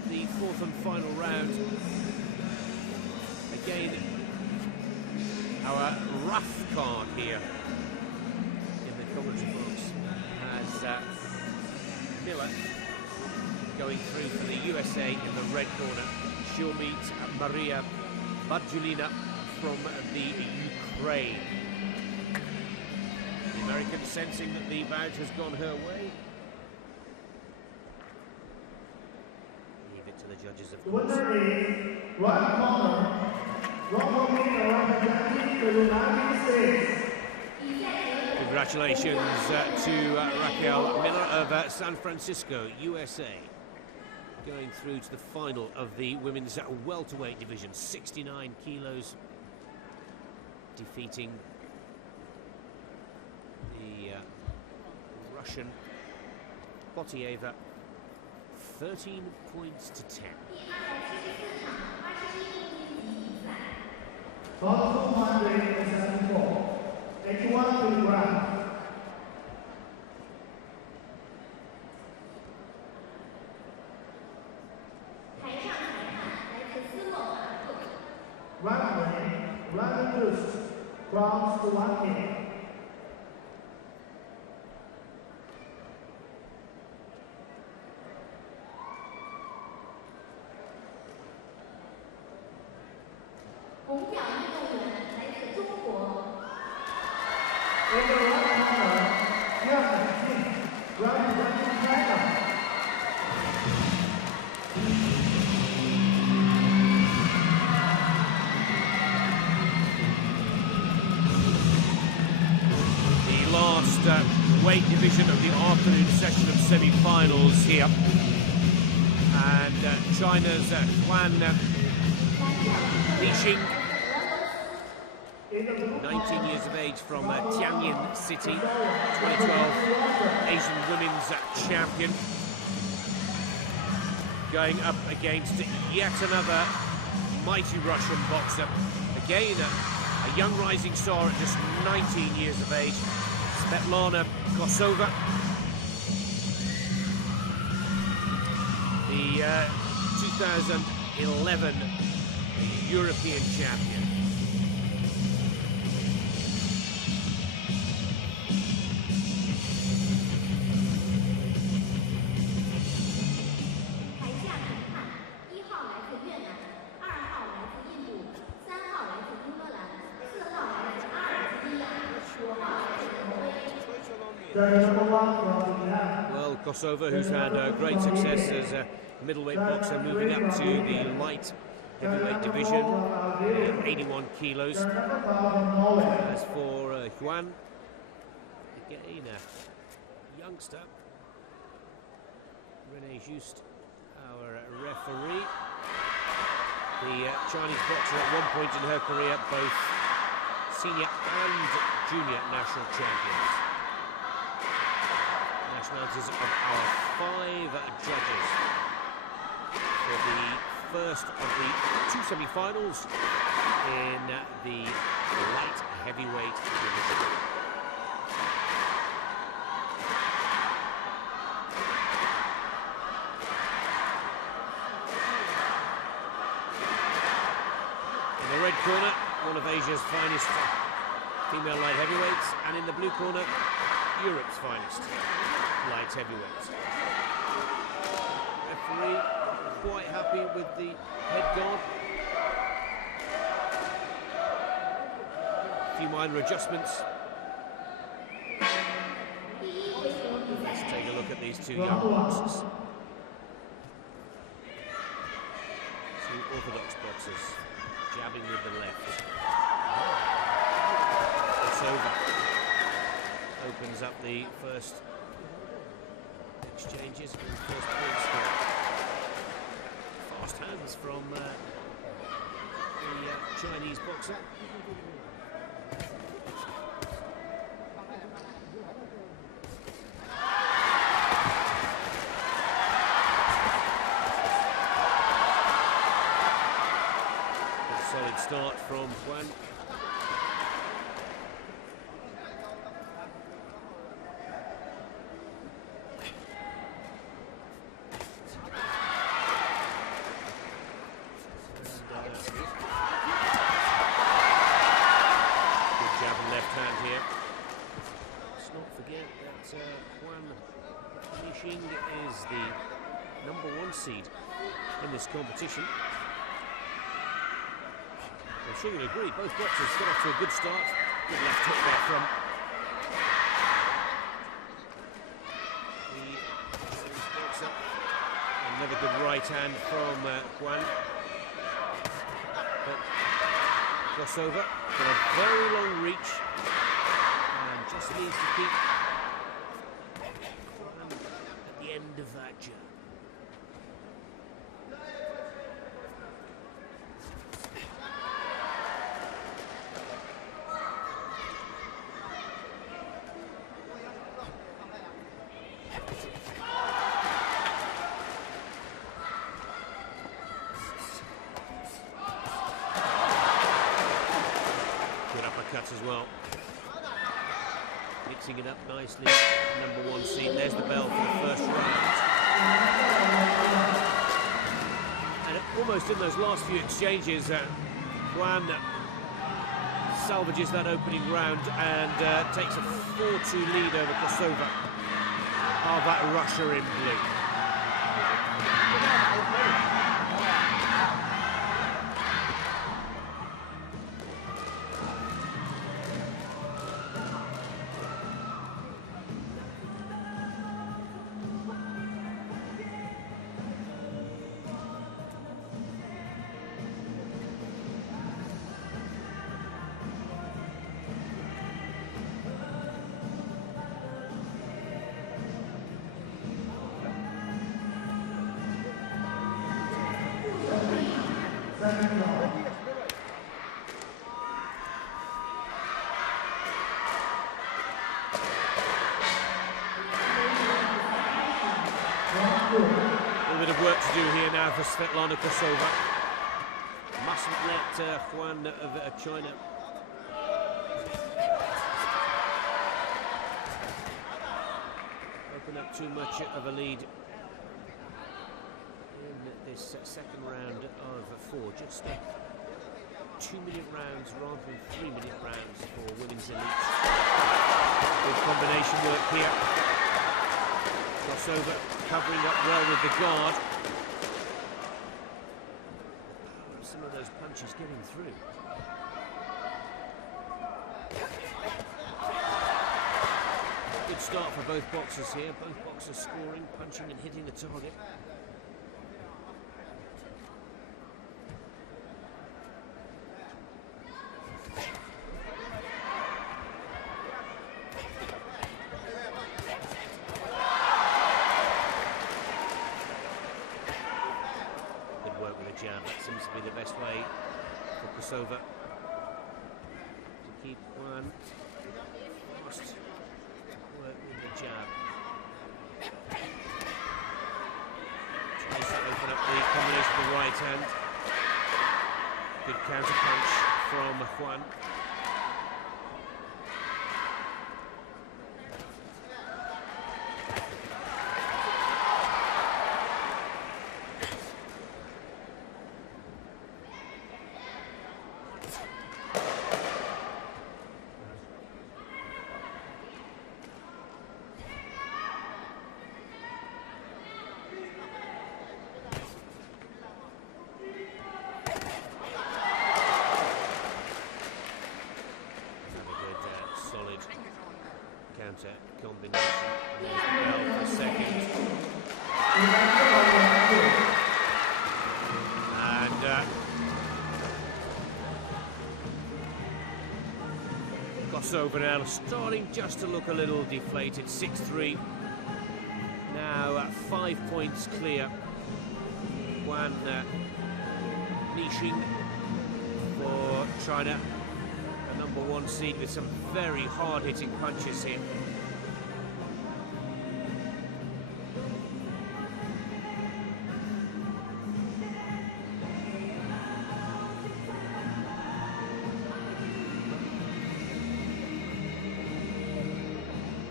the fourth and final round, again, our rough card here in the commentary box has Miller going through for the USA in the red corner. She'll meet Maria Badjulina from the Ukraine. The American sensing that the bout has gone her way. Leave it to the judges, of course. Winner is right corner, representing the United States. Congratulations to Raquel Miller of San Francisco, USA. Going through to the final of the women's welterweight division, 69 kilos, defeating the Russian Portieva 13 points to 10. Top 274, 81 kilograms. Round boost, crowns to 1 minute. heavyweight division of the afternoon session of semi-finals here. And China's Huan Lixing, 19 years of age, from Tianyin City, 2012 Asian Women's Champion, going up against yet another mighty Russian boxer. Again, a young rising star at just 19 years of age, Svetlana Kosova. The 2011 European champion. Well, Kosova, who's had great success as a middleweight boxer, moving up to the light heavyweight division, 81 kilos. As for Huan, again a youngster, Rene Just, our referee. The Chinese boxer at one point in her career, both senior and junior national champions. Nationalities of our 5 judges for the first of the 2 semi-finals in the light heavyweight division. In the red corner, one of Asia's finest female light heavyweights, and in the blue corner, Europe's finest light heavyweights. Referee quite happy with the head guard. A few minor adjustments. Let's take a look at these two young boxers. Two orthodox boxers, jabbing with the left. It's over. Opens up the first exchanges and first point score. Fast hands from the Chinese boxer. A solid start from Huan. Is the #1 seed in this competition. I'm sure you'll agree, both boxers got off to a good start. Good left hook there from the boxer. Another good right hand from Huan. But Kosova got a very long reach and just needs to keep end of that jab. Good uppercuts as well. Mixing it up nicely. #1 seed. There's the bell for the first round. And almost in those last few exchanges, Huan salvages that opening round and takes a 4-2 lead over Kosova of that Russia in blue. A little bit of work to do here now for Svetlana Kosova. Mustn't let Juan of China open up too much of a lead in this second round of 4. Just 2-minute rounds rather than 3-minute rounds for women's elite. Good combination work here. Crossover covering up well with the guard. Some of those punches getting through. Good start for both boxers here. Both boxers scoring, punching and hitting the target. Jab. That seems to be the best way for Kosova to keep Juan. Must work with the jab. Tries to open up the combination of the right hand. Good counter punch from Juan. Counter combination. Well for second. And Kosova now starting just to look a little deflated. 6-3. Now 5 points clear. Juan niching for China. #1 seed with some very hard-hitting punches here.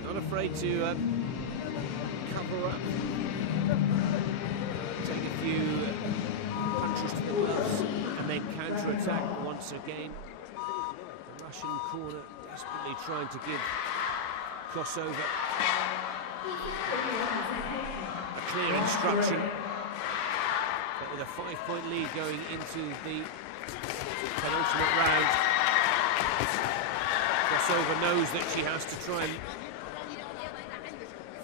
Not afraid to cover up, take a few punches to the gloves, and then counter-attack once again. Russian corner desperately trying to give Kosova a clear instruction, but with a 5-point lead going into the penultimate round, Kosova knows that she has to try and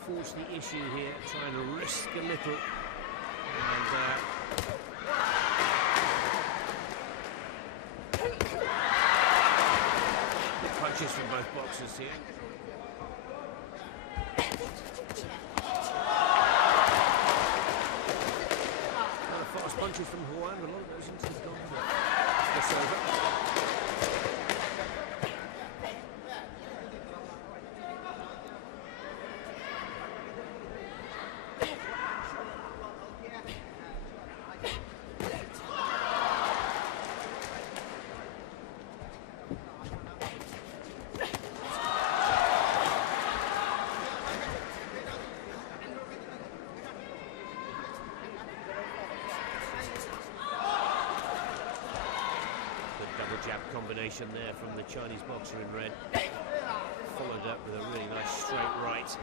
force the issue here, trying to risk a little, and punches from both boxers here. Fast punches from Juan, a lot of those into the corner. Jab combination there from the Chinese boxer in red, followed up with a really nice straight right.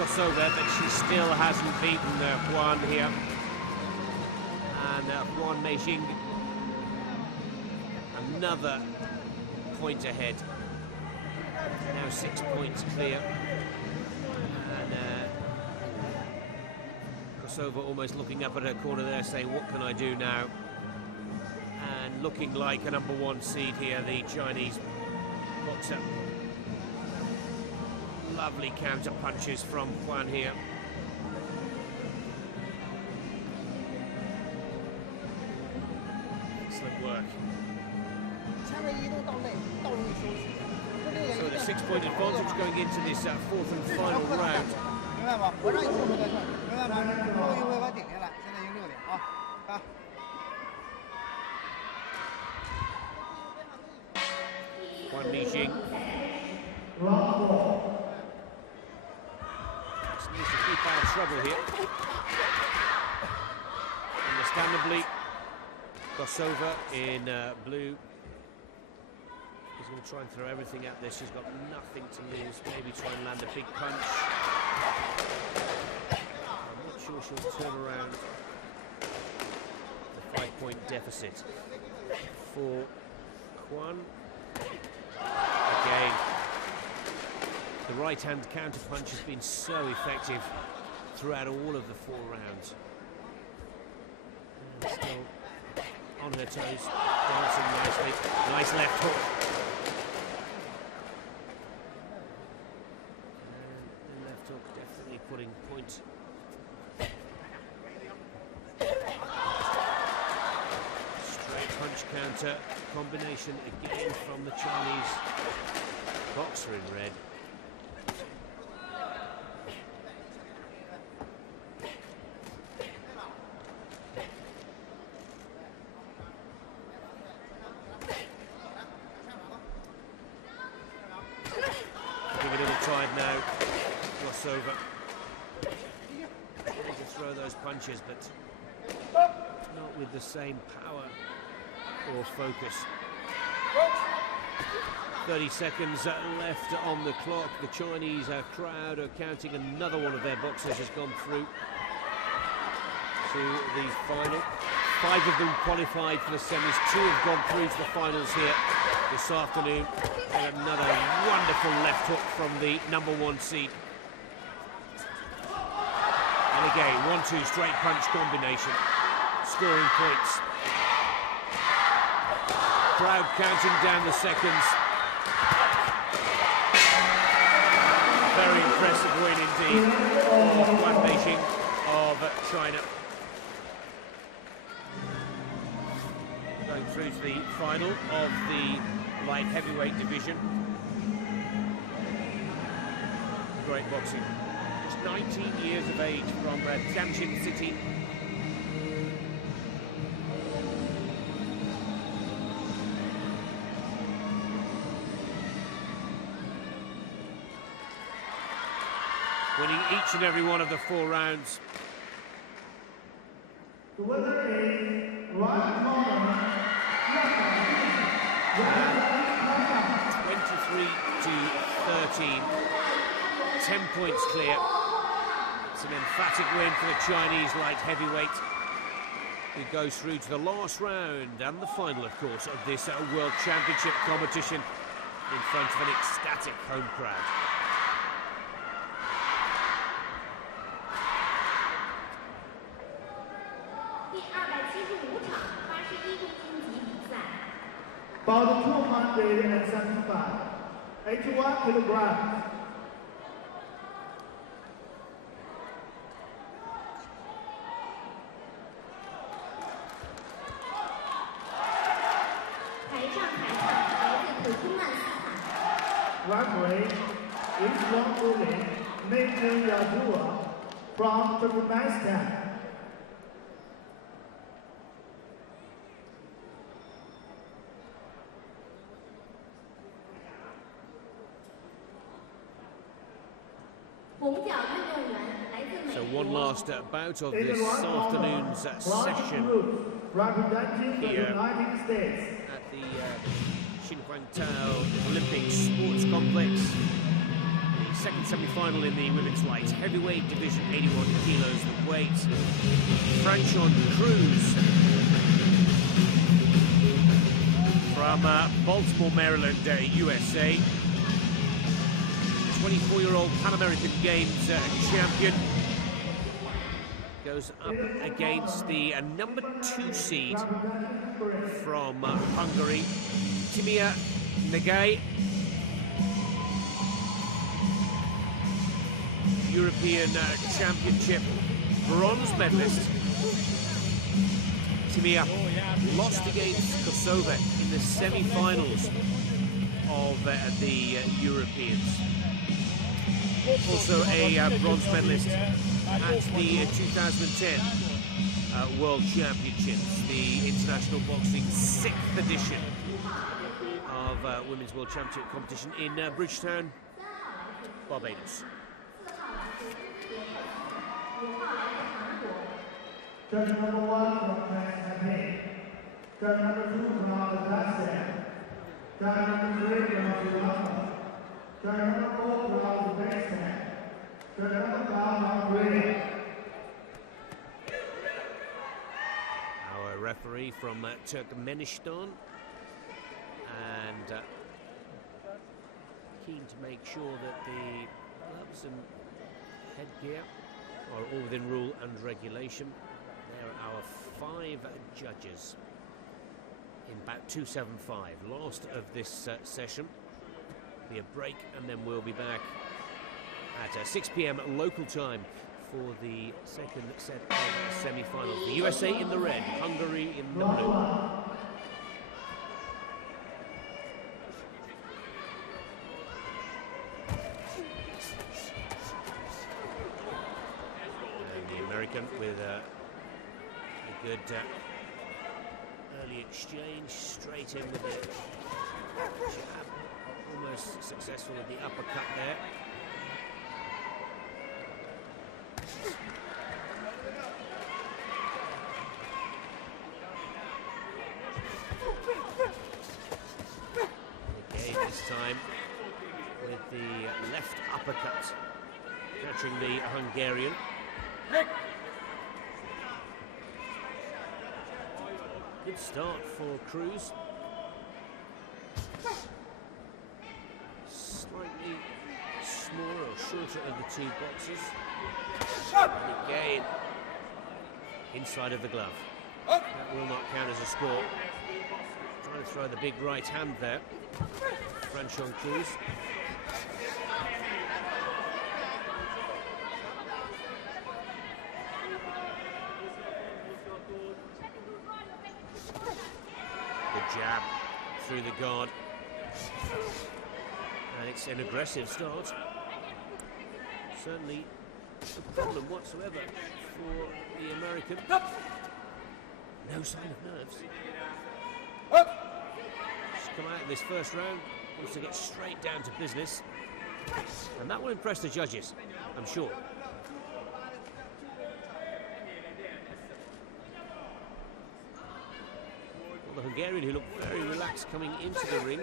Kosovo, but she still hasn't beaten Juan here. And Juan Meijing, another point ahead. Now 6 points clear. And Kosovo almost looking up at her corner there, saying, what can I do now? And looking like a #1 seed here, the Chinese boxer. Lovely counter punches from Juan here. Excellent work. So the 6-point advantage going into this 4th and final round. 明白吗？我让你出门再算，明白吗？后一回合顶下来，现在已经6点啊，打。 Juan Meijing. Just needs to keep out of trouble here. Understandably, Kosovo in blue is going to try and throw everything at this. She's got nothing to lose. Maybe try and land a big punch. I'm not sure she'll turn around the 5-point deficit for Juan. Again, the right-hand counter-punch has been so effective throughout all of the 4 rounds. And still on her toes, dancing nicely. Nice left hook. And the left hook definitely putting point. Straight punch counter. Combination again from the Chinese boxer in red. Give it a little time now. Crossover. Trying to throw those punches, but not with the same power or focus. 30 seconds left on the clock. The Chinese crowd are counting another one of their boxers has gone through to the final. 5 of them qualified for the semis. 2 have gone through to the finals here this afternoon. And another wonderful left hook from the #1 seed. And again, 1-2 straight punch combination. Scoring points. Crowd counting down the seconds. Very impressive win indeed for Juan Meijing of China. Going through to the final of the light heavyweight division. Great boxing. Just 19 years of age from Tianjin City. Winning each and every one of the 4 rounds. The winner is right corner. 23-13. 10 points clear. It's an emphatic win for the Chinese light heavyweight, who goes through to the last round and the final, of course, of this World Championship competition in front of an ecstatic home crowd. About 275, 81 kilograms. Referee is long ruling, Nathan Yadua from Turkmenistan. So one last bout of this afternoon's session here at the Xinhuangtao Olympic Sports Complex, the second semi-final in the women's light heavyweight division, 81 kilos the weight. Franchon Cruz from Baltimore, Maryland, USA. 24-year-old Pan American Games champion. Goes up against the number 2 seed from Hungary, Timea Nagai. European Championship bronze medalist. Timea lost against Kosovo in the semi-finals of the Europeans. Also a bronze medalist at the 2010 World Championships, the International Boxing 6th edition of Women's World Championship competition in Bridgetown, Barbados. Judge number 1 from Campaign. Judge number 2 from Alsace. Judge number 3 from Alabama. Judge number 4 from Uzbekistan. Judge number 5 from Korea. Our referee from Turkmenistan, and keen to make sure that the gloves and headgear are all within rule and regulation. There are our 5 judges in bout 275. Last of this session. Be a break, and then we'll be back at 6 p.m. local time for the second set of the semi-finals. The USA in the red, Hungary in the blue. And the American with a good early exchange, straight in with the jab. Almost successful with the uppercut there. Okay, this time with the left uppercut, catching the Hungarian. Good start for Cruz. Slightly smaller or shorter of the 2 boxers. And again, inside of the glove. That will not count as a score. Trying to throw the big right hand there. Franchon Cruz. Good jab through the guard. And it's an aggressive start. Certainly no problem whatsoever for the American. No sign of nerves. Just come out in this first round, wants to get straight down to business. And that will impress the judges, I'm sure. Well, the Hungarian, who looked very relaxed coming into the ring,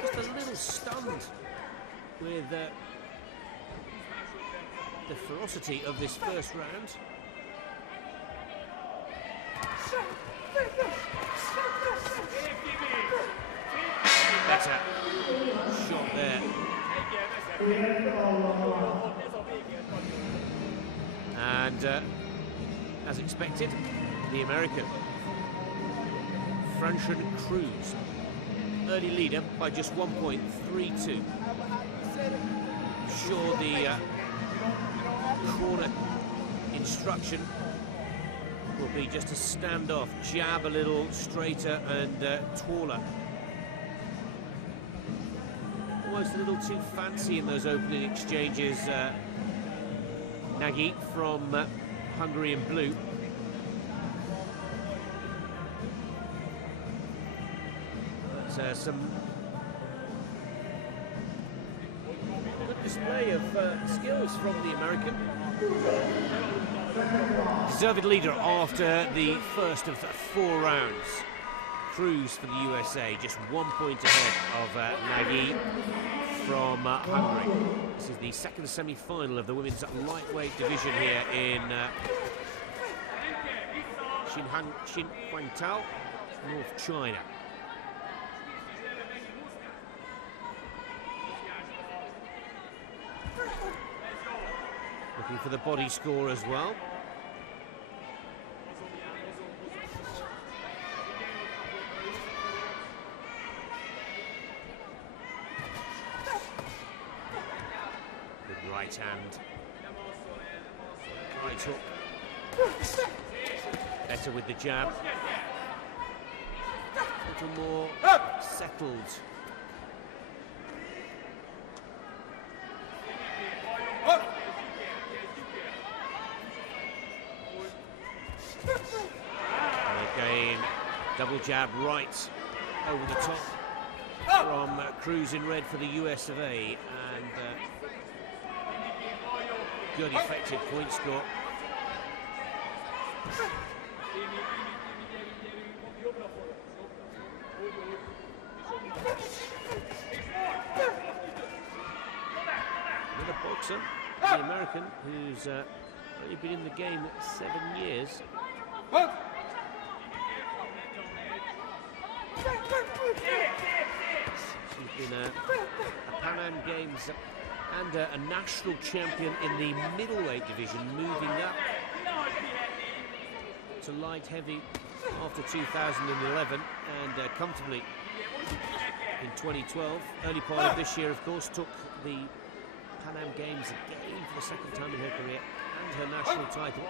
just a little stunned with the ferocity of this first round. Better shot there. And as expected, the American, Franchon Cruz, early leader by just 1.32. Sure, the corner instruction will be just a standoff, jab a little straighter and taller. Almost a little too fancy in those opening exchanges. Nagy from Hungary in blue. But some good display of skills from the American. Deserved leader after the first of 4 rounds. Cruz for the USA, just 1 point ahead of Nagy. from Hungary. This is the second semi-final of the women's lightweight division here in Xinhuangtao, North China. Looking for the body score as well. Good right hand. Right hook. Better with the jab. A little more settled. And again, double jab right over the top from Cruz in red for the US of A. And good effective point score. Another boxer, the American, who's only been in the game 7 years. She's been a Pan Am Games and a national champion in the middleweight division, moving up to light heavy after 2011 and comfortably in 2012. Early part of this year, of course, took the Pan Am Games again for the second time in her career and her national title.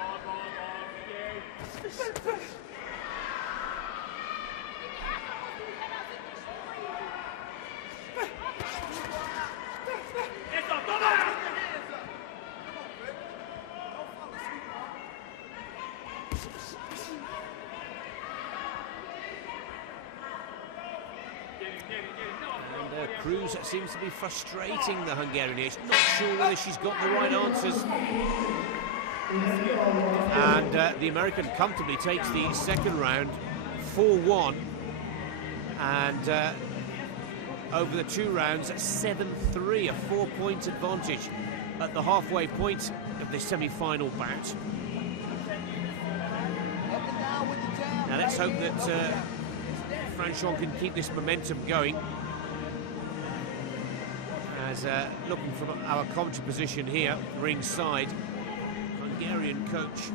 And Cruz seems to be frustrating the Hungarian here. She's not sure whether she's got the right answers. And the American comfortably takes the second round, 4-1. And over the 2 rounds, 7-3, a 4-point advantage at the halfway point of the semi-final bout. Now let's hope that Franchon can keep this momentum going. As looking from our commentary position here, ringside, Hungarian coach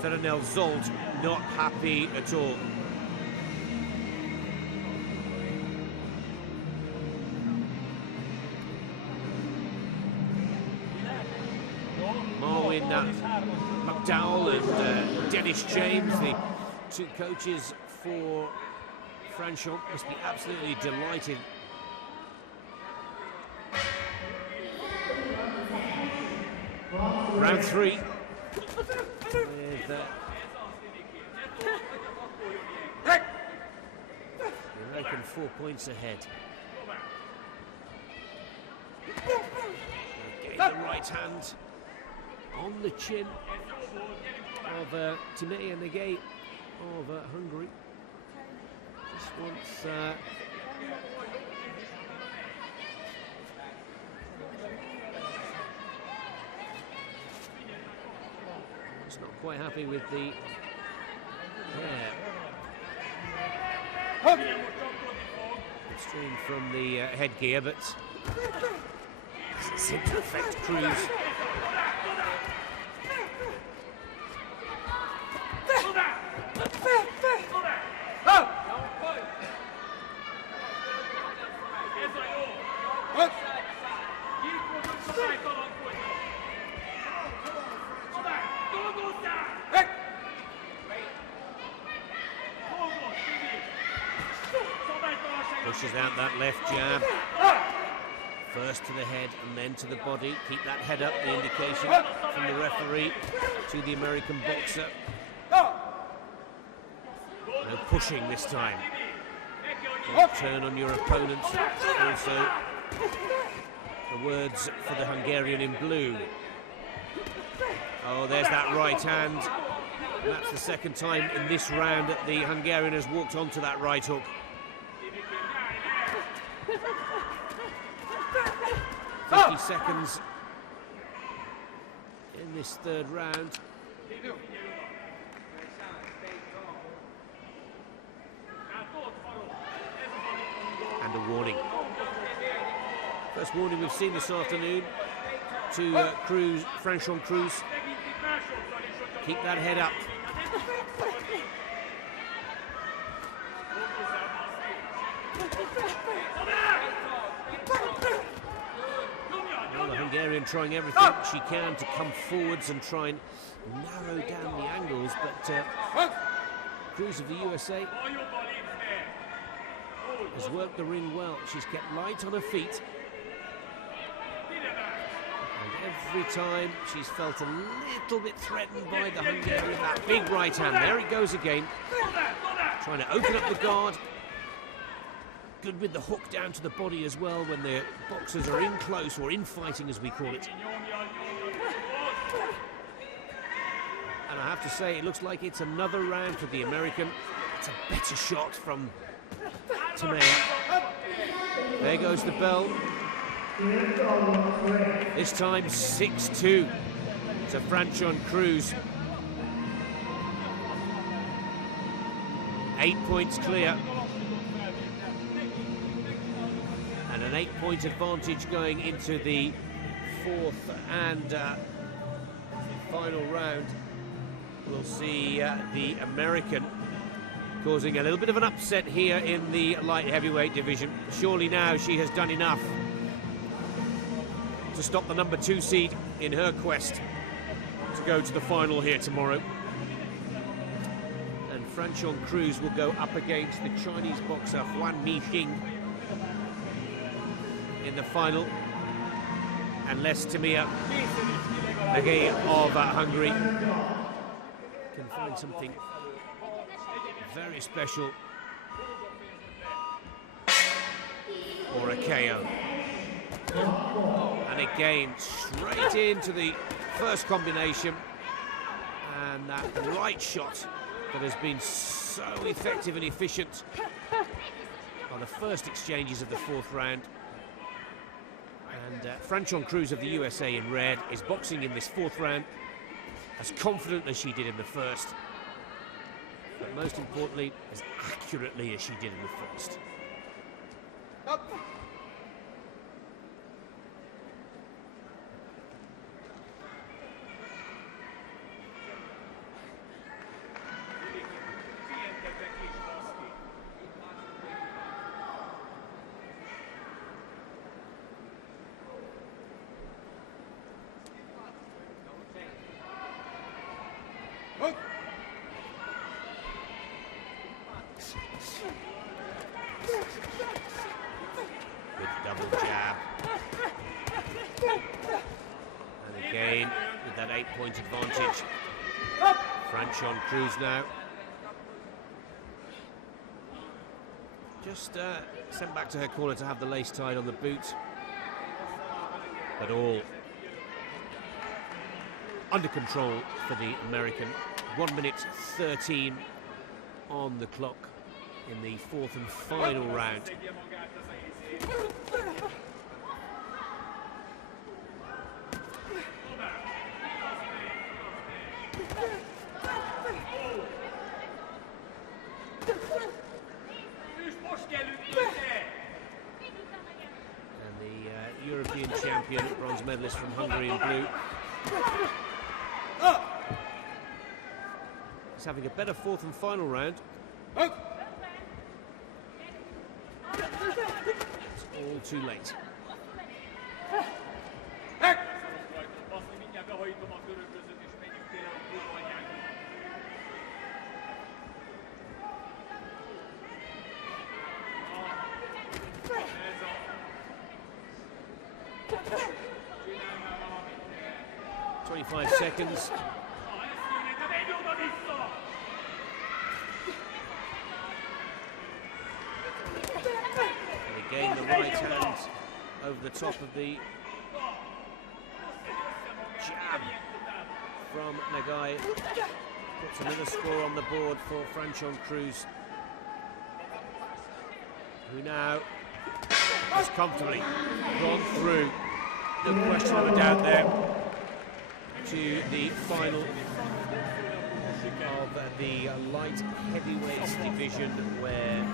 Ferenel Zolt not happy at all. Marwin McDowell and Dennis James, the 2 coaches for Franchon, must be absolutely delighted. Round 3 with the American 4 points ahead. Again, the right hand on the chin of Timea Negay of Hungary. Just wants it's not quite happy with the hair. Stream from the headgear, but doesn't seem to affect Cruz. Pushes out that left jab. First to the head and then to the body. Keep that head up, the indication from the referee to the American boxer. No pushing this time. Don't turn on your opponent. Also, the words for the Hungarian in blue. Oh, there's that right hand. And that's the second time in this round that the Hungarian has walked onto that right hook. 50 seconds in this third round. And a warning. First warning we've seen this afternoon to Cruz, Franchon Cruz. Keep that head up. Well, the Hungarian trying everything she can to come forwards and try and narrow down the angles, but Cruz of the USA has worked the ring well. She's kept light on her feet. And every time she's felt a little bit threatened by the Hungarian, that big right hand. There it goes again. Trying to open up the guard. Good with the hook down to the body as well when the boxers are in close, or in fighting as we call it. And I have to say, it looks like it's another round for the American. It's a better shot from Tamea. There goes the bell. This time 6-2 to Franchon Cruz. 8 points clear. And an 8-point advantage going into the fourth and final round. We'll see the American causing a little bit of an upset here in the light heavyweight division. Surely now she has done enough to stop the number 2 seed in her quest to go to the final here tomorrow. And Franchon Cruz will go up against the Chinese boxer Huan Mixing in the final, unless Tamea of Hungary can find something very special or a KO. And again, straight into the first combination, and that right shot that has been so effective and efficient on the first exchanges of the fourth round. And Franchon Cruz of the USA in red is boxing in this fourth round as confident as she did in the first, but most importantly, as accurately as she did in the first. Up. Good double jab. And again, with that 8-point advantage. Franchon Cruz now. Just sent back to her corner to have the lace tied on the boot. But all under control for the American. 1 minute 13 on the clock in the fourth and final round. And the European champion, bronze medalist from Hungary in blue. He's having a better fourth and final round. It's all too late. "25 seconds. And again, the right hand over the top of the jab from Nagai. Puts another score on the board for Franchon Cruz, who now has comfortably gone through no question of a doubt there, to the final of the light heavyweights division, where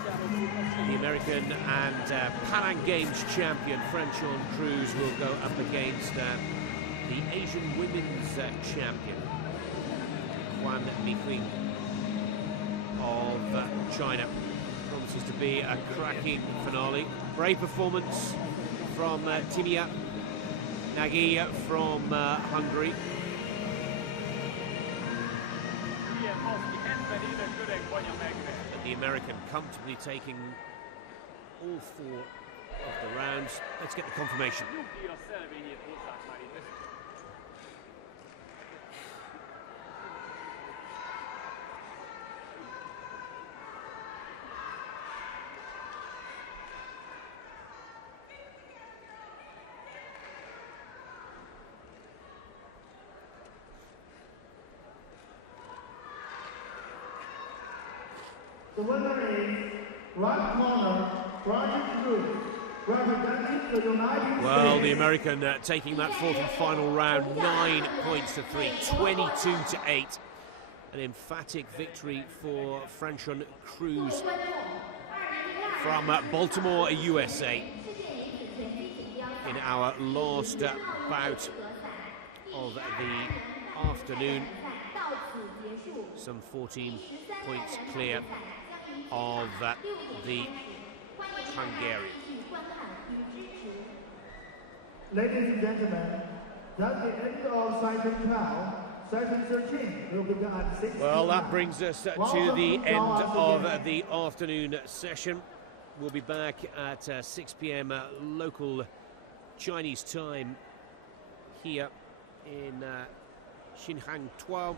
the American and Pan Am Games champion Franchon Cruz will go up against the Asian women's champion Huan Miqing of China. Promises to be a cracking finale. Brave performance from Timia Nagy from Hungary. But the American comfortably taking all 4 of the rounds. Let's get the confirmation. The winner is right corner, Brian Cruz, representing the United States. Well, the American taking that 4th and final round, 9 points to 3, 22 to 8. An emphatic victory for Franchon Cruz from Baltimore, USA, in our last bout of the afternoon. Some 14 points clear of the Hungarian. Ladies and gentlemen, that's the end of Session 12. Session 13 will begin at 6 Well, that p.m. brings us to the end of the afternoon session. We'll be back at 6 p.m. Local Chinese time here in Xinhangtuo,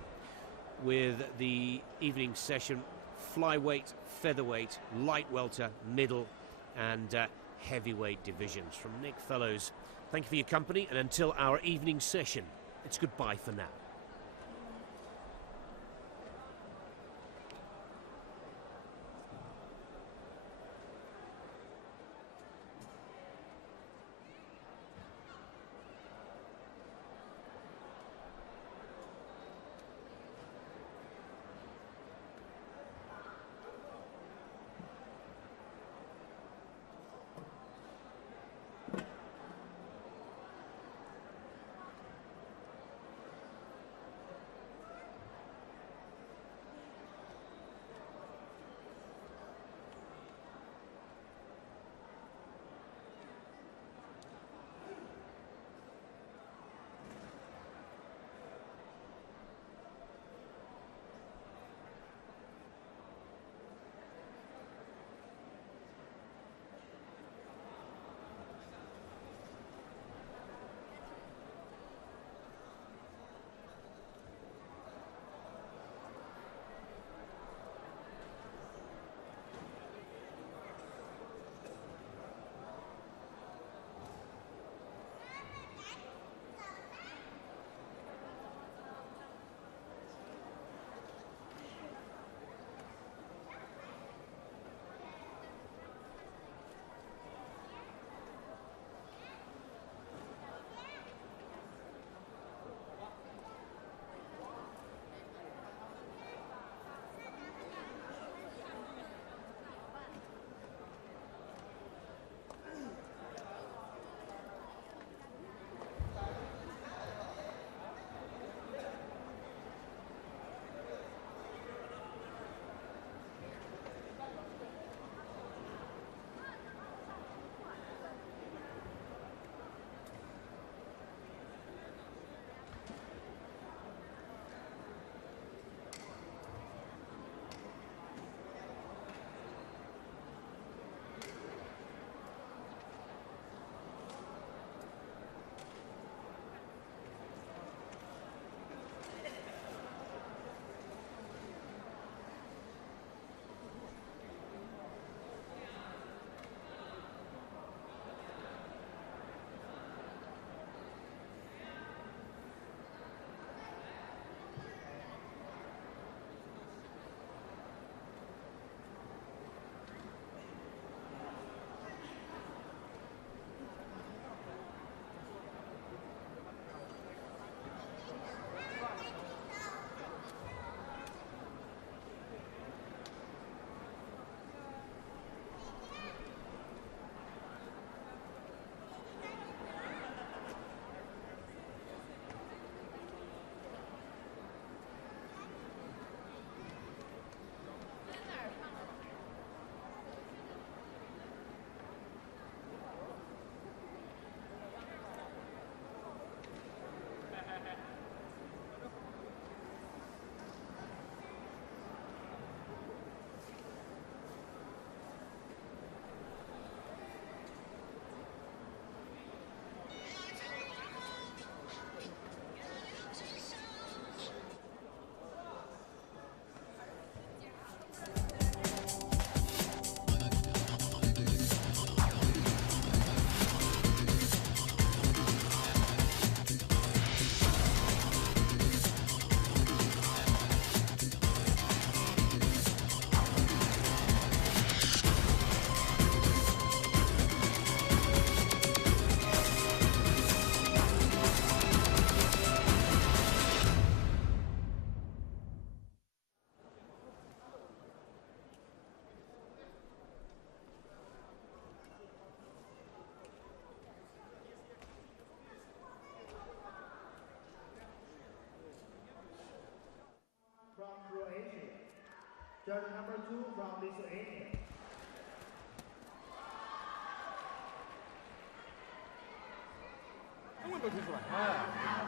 with the evening session: flyweight, featherweight, light welter, middle and heavyweight divisions. From Nick Fellows, thank you for your company, and until our evening session, it's goodbye for now. Judge number 2 from Lithuania. 한번더 주시면.